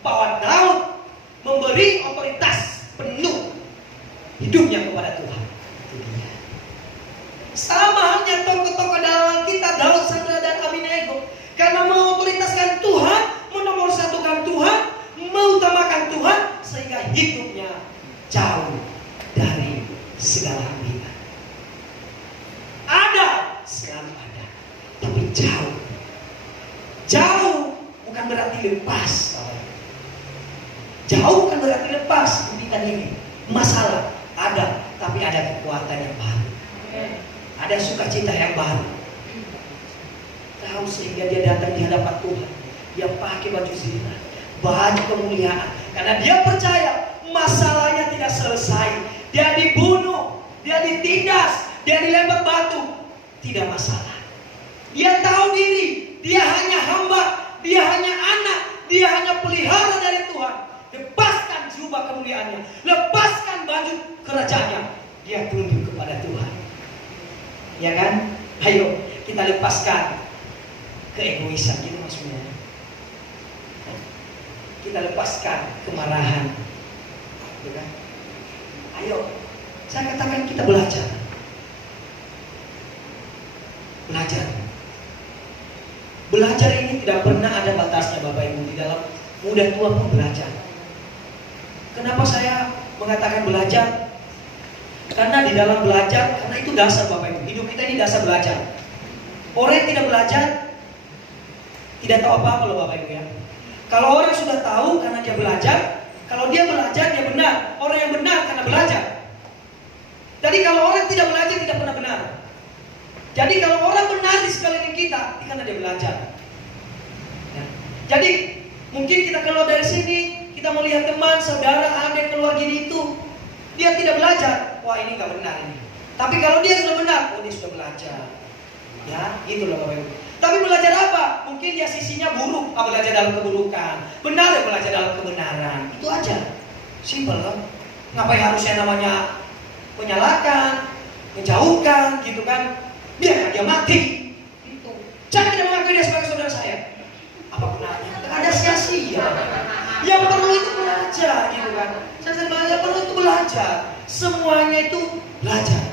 bahwa Daud memberi otoritas penuh hidupnya kepada Tuhan. Sama halnya tokoh-tokoh dalam kita, Daud, Sandra dan Abednego, karena mengotoritaskan Tuhan, menomorsatukan Tuhan, mengutamakan Tuhan, sehingga hidupnya jauh dari segala himpitan. Ada, selalu ada, tapi jauh. Jauh bukan berarti lepas. Jauh bukan berarti lepas himpitan ini. Masalah ada, tapi ada kekuatan yang baru. Ada sukacita yang baru. Tahu sehingga dia datang di hadapan Tuhan. Dia pakai baju zina, baju kemuliaan, karena dia percaya masalahnya tidak selesai. Dia dibunuh, dia ditindas, dia dilempar batu, tidak masalah. Dia tahu diri, dia hanya hamba, dia hanya anak, dia hanya pelihara dari Tuhan. Lepaskan jubah kemuliaannya, lepaskan baju kerajaannya, dia tunduk kepada Tuhan. Ya kan? Ayo kita lepaskan keegoisan gitu maksudnya. Kita lepaskan kemarahan. Ya kan? Ayo, saya katakan kita belajar. Belajar. Belajar ini tidak pernah ada batasnya Bapak Ibu. Di dalam muda tua pun belajar. Kenapa saya mengatakan belajar? Karena di dalam belajar, karena itu dasar Bapak Ibu. Hidup kita ini dasar belajar. Orang yang tidak belajar tidak tahu apa-apa loh Bapak Ibu ya. Kalau orang sudah tahu karena dia belajar, kalau dia belajar dia benar. Orang yang benar karena belajar. Jadi kalau orang tidak belajar tidak pernah benar. Jadi kalau orang benar di sekeliling kita, karena dia belajar. Ya. Jadi mungkin kita keluar dari sini, Kita melihat teman, saudara, adik, keluarga itu, dia tidak belajar. Wah, ini nggak benar ini. Tapi kalau dia sudah benar, oh dia sudah belajar. Ya, gitu loh Bapak Ibu. Tapi belajar apa? Mungkin dia sisinya buruk, belajar dalam keburukan. Benar ya belajar dalam kebenaran. Itu aja. Simpel kan? Ngapain harusnya namanya menyalahkan, menjauhkan, gitu kan? Biarkan dia mati. Gitu. Jangan tidak mengakui dia sebagai saudara saya. Apa gunanya? Ada sia-sia. Yang perlu itu belajar, gitu kan? Saya belajar perlu itu belajar. Semuanya itu belajar.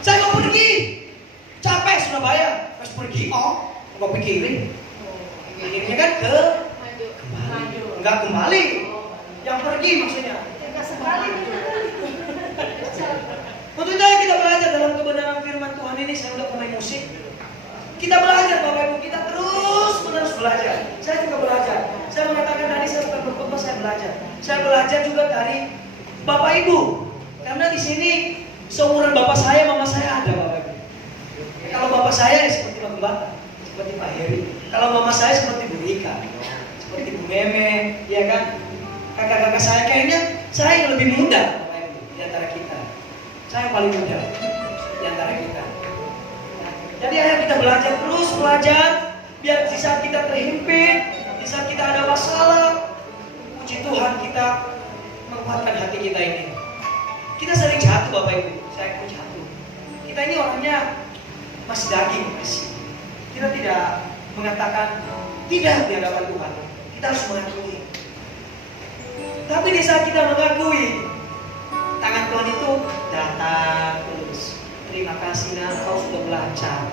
Saya mau pergi, capek Surabaya, harus pergi. Oh, mau pikirin. Akhirnya kan kembali. Enggak kembali. Yang pergi maksudnya. Tentunya kita belajar dalam kebenaran firman Tuhan ini. Saya udah pemain musik. Kita belajar Bapak Ibu, kita terus menerus belajar. Saya juga belajar. Saya mengatakan tadi saya bukan berkhotbah, saya belajar. Saya belajar juga dari Bapak Ibu. Karena di sini seumuran bapak saya, mama saya ada Bapak Ibu. Kalau bapak saya seperti Pak Gembala, seperti Pak Heri. Kalau mama saya seperti Bu Rika, seperti Bu Meme, ya kan? Kakak-kakak saya kayaknya saya yang lebih muda Bapak Ibu di antara kita. Saya yang paling muda di antara kita. Jadi ayo kita belajar terus belajar, biar di saat kita terhimpit, di saat kita ada masalah, puji Tuhan kita menguatkan hati kita ini. Kita sering jatuh Bapak Ibu, saya pun jatuh. Kita ini orangnya masih daging, masih. Kita tidak mengatakan tidak di hadapan Tuhan. Kita harus mengakui. Tapi di saat kita mengakui, tangan Tuhan itu datang terus. Terima kasih nak, kau sudah belajar.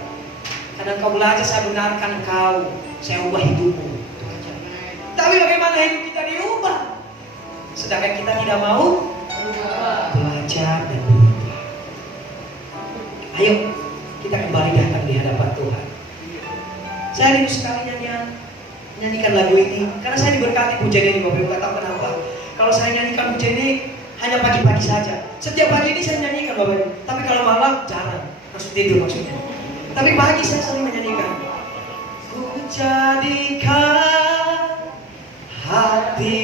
Karena kau belajar, saya benarkan kau, saya ubah hidupmu. Tapi bagaimana hidup kita diubah? Sedangkan kita tidak mau belajar dan berubah. Ayo kita kembali datang di hadapan Tuhan. Saya rindu sekali nyanyikan lagu ini karena saya diberkati pujian ini Bapak Ibu. Kata kenapa? Kalau saya nyanyikan pujian ini hanya pagi-pagi saja. Setiap pagi ini saya nyanyikan Bapak Ibu. Tapi kalau malam jarang, langsung tidur maksudnya. Tapi pagi saya sering menyanyikan. Ku jadikan hati